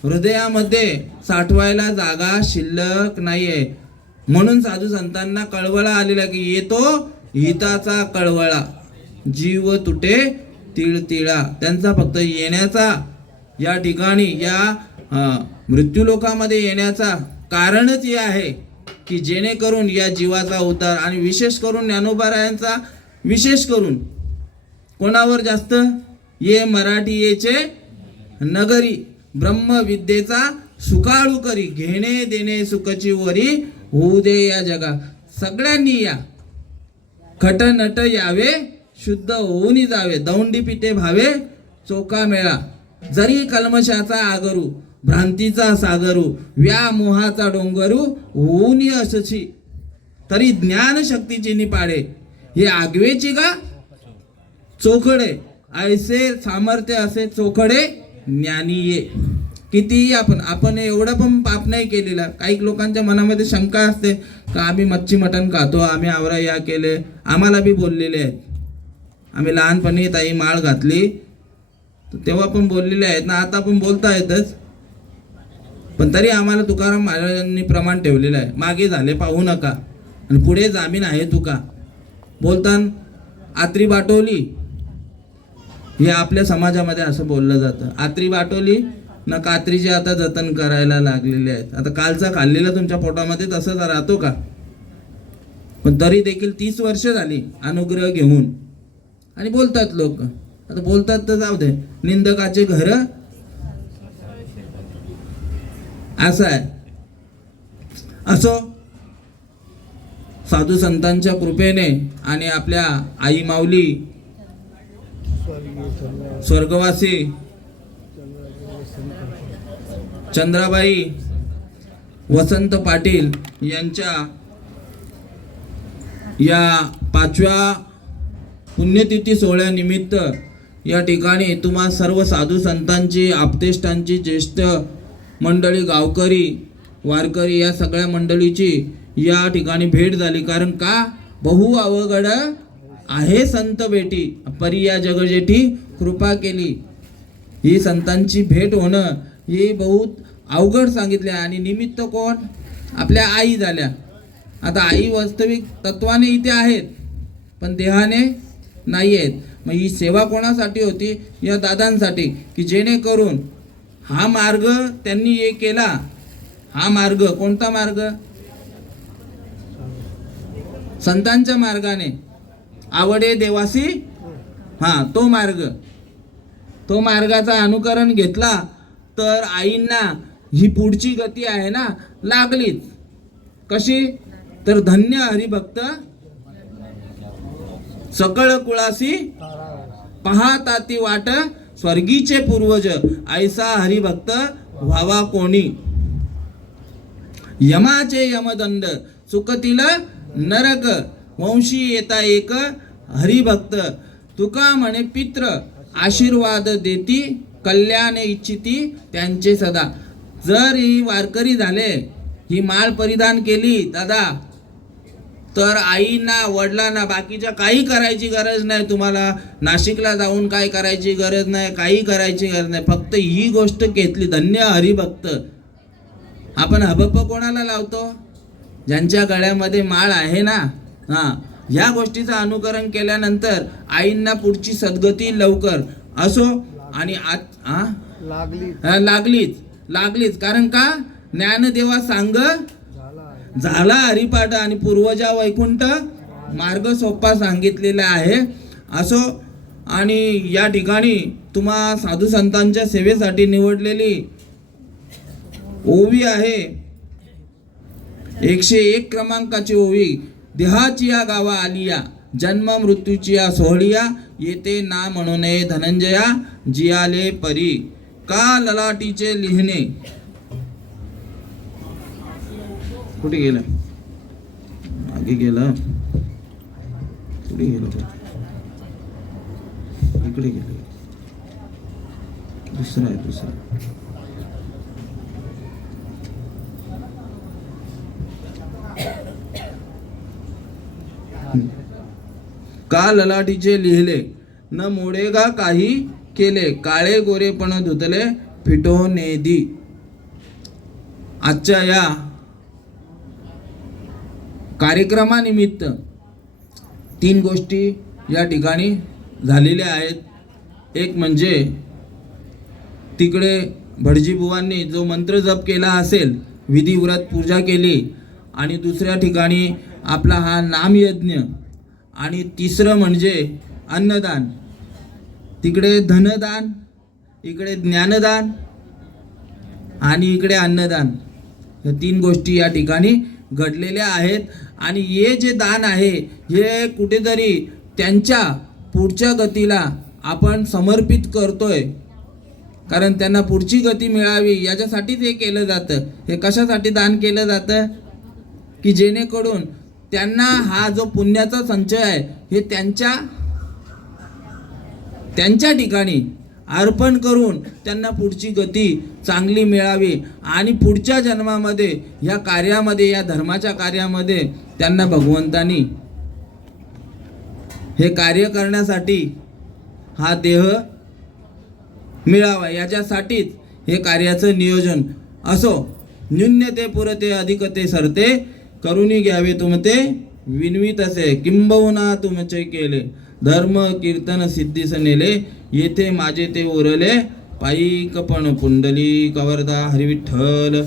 हृदयामध्ये साठवायला जागा शिल्लक नाहीये. म्हणून साधू संतांना कळवळा आलेला की येतो हिताचा कळवळा, जीव तुटे तिळतिळा. त्यांचा फक्त येण्याचा, या ठिकाणी या मृत्यूलोकामध्ये येण्याचा कारणच हे आहे की जेणेकरून या जीवाचा उद्धार, आणि विशेष करून ज्ञानोबारायांचा विशेष करून कोणावर जास्त, ये मराठीचे नगरी ब्रह्मविद्येचा सुकाळू करी, घेणे देणे सुखची वरी होऊ दे या जगा. सगळ्यांनी या, खट नट यावे शुद्ध होऊन जावे, दौंडी पिठे भावे चोका मेळा. जरी कल्मशाचा आगरू, भ्रांतीचा सागरू, व्यामोहाचा डोंगरू होऊन असची, तरी ज्ञान शक्तीची निपाडे. हे आगवेची का चोखडे, ऐसे सामर्थ्य असे चोखडे ज्ञानी ये. कितीही आपण एवढं पण पाप नाही केलेला. काही लोकांच्या मनामध्ये शंका असते का आम्ही मच्छी मटण खातो, आम्ही आवरा या केले, आम्हाला बी बोललेले आहेत. आम्ही लहानपणी ताई माळ घातली तेव्हा पण बोललेले आहेत ना, आता पण बोलता येतच. पण तरी आम्हाला तुकाराम महाराजांनी प्रमाण ठेवलेलं आहे, मागे झाले पाहू नका आणि पुढे जामीन आहे तुका. बोलताना आत्री बाटवली, हे आपल्या समाजामध्ये असं बोललं जातं. आत्री बाटवली ना कात्रीचे आता जतन करायला लागलेले आहेत. आता कालचा खाल्लेला तुमच्या पोटामध्ये तसंच राहतो का? पण तरी देखील 30 वर्ष झाली अनुग्रह घेऊन, आणि बोलतात लोक. आता बोलतात तर जाऊ दे, निंदकाचे घर असं आहे. असो, साधू संतांच्या कृपेने आणि आपल्या आई माऊली स्वर्गवासी चंद्राबाई वसंत पाटील यांच्या या 5व्या पुण्यतिथी सोहळ्यानिमित्त या ठिकाणी तुम्हा सर्व साधू संतांची, आपतेष्टांची, ज्येष्ठ मंडळी, गावकरी, वारकरी या सगळ्या मंडळीची या ठिकाणी भेट झाली. कारण का, बहु अवघड आहे संत भेटी, परी या जगजेठी कृपा केली. ही संतांची भेट होणं ही बहुत अवघड सांगितले. आणि निमित्त कोण? आपल्या आई झाल्या. आता आई वास्तविक तत्वाने इथे आहेत पण देहाने नाही आहेत. मग ही सेवा कोणासाठी होती? या दादांसाठी, की जेणेकरून हा मार्ग त्यांनी हे केला. हा मार्ग कोणता मार्ग? संतांच्या मार्गाने, आवडे देवासी, हा तो मार्ग. तो मार्गाचा अनुकरण घेतला तर आईंना ही पुढची गती आहे ना लागलीच. कशी? तर धन्य हरिभक्त सकळ कुळासी पाहता ती वाट, स्वर्गीचे पूर्वज ऐसा हरिभक्त व्हावा कोणी. यमाचे यमदंड चुकतील नरक, वंशी येता एक हरिभक्त. तुका म्हणे पित्र आशीर्वाद देती, कल्याण इच्छिती त्यांचे सदा. जर ही वारकरी झाले, ही माळ परिधान केली दादा, तर आईंना, वडिलांना बाकीच्या काही करायची गरज नाही. तुम्हाला नाशिकला जाऊन काय करायची गरज नाही, काही करायची गरज नाही. फक्त ही गोष्ट घेतली, धन्य हरिभक्त. आपण हबप कोणाला लावतो? ज्यांच्या गळ्यामध्ये माळ आहे ना. ह्या गोष्टीचं अनुकरण केल्यानंतर आईंना पुढची सद्गती लवकर असो. आणि लागलीच. कारण का? ज्ञानदेवा सांग झाला हरिपाठ आणि पूर्वजा वैकुंठ मार्ग सोपा सांगितलेला आहे. असो, आणि या ठिकाणी तुम्हा साधू संतांच्या सेवेसाठी निवडलेली ओवी आहे 101 क्रमांकाची ओवी. देहाची या गावा आलिया, जन्म मृत्यूची या सोहळिया, येते ना म्हणू नये धनंजया, जियाले परी. का ललाटीचे लिहिणे. कुठे गेलं? मागे गेलं. कुठे गेलं? इकडे गेलं. दुसरा आहे, दुसरा. का ललाटीचे लिहिले, न मोडेगा काही केले, काळे गोरेपण धुतले फिटो नेदी. आजच्या या कार्यक्रमानिमित्त 3 गोष्टी या ठिकाणी झालेल्या आहेत. एक म्हणजे तिकडे भटजीबुवांनी जो मंत्र जप केला असेल, विधिव्रत पूजा केली, आणि दुसऱ्या ठिकाणी आपला हा नामयज्ञ, आणि तिसरं म्हणजे अन्नदान. तिकडे धनदान, इकडे ज्ञानदान आणि इकडे अन्नदान, या 3 गोष्टी या ठिकाणी घडलेल्या आहेत. आणि हे जे दान आहे हे कुठेतरी त्यांच्या पुढच्या गतीला आपण समर्पित करतोय, कारण त्यांना पुढची गती मिळावी याच्यासाठीच हे केलं जातं. हे कशासाठी दान केलं जातं की जेणेकरून त्यांना हा जो पुण्याचा संचय आहे हे त्यांच्या ठिकाणी अर्पण करून त्यांना पुढची गती चांगली मिळावी, आणि पुढच्या जन्मामध्ये या कार्यामध्ये, या धर्माच्या कार्यामध्ये त्यांना भगवंतानी हे कार्य करण्यासाठी हा देह मिळावा, याच्यासाठीच हे कार्याचं नियोजन. असो, न्यून्यते पुरते अधिकते सरते, करुणी घ्यावे तुमते विनवीत असे, किंबहुना तुमचे केले धर्म कीर्तन सिद्धीस नेले, येथे माझे ते उरले पायी कपण पुंडली कवरदा हरिविठ्ठल.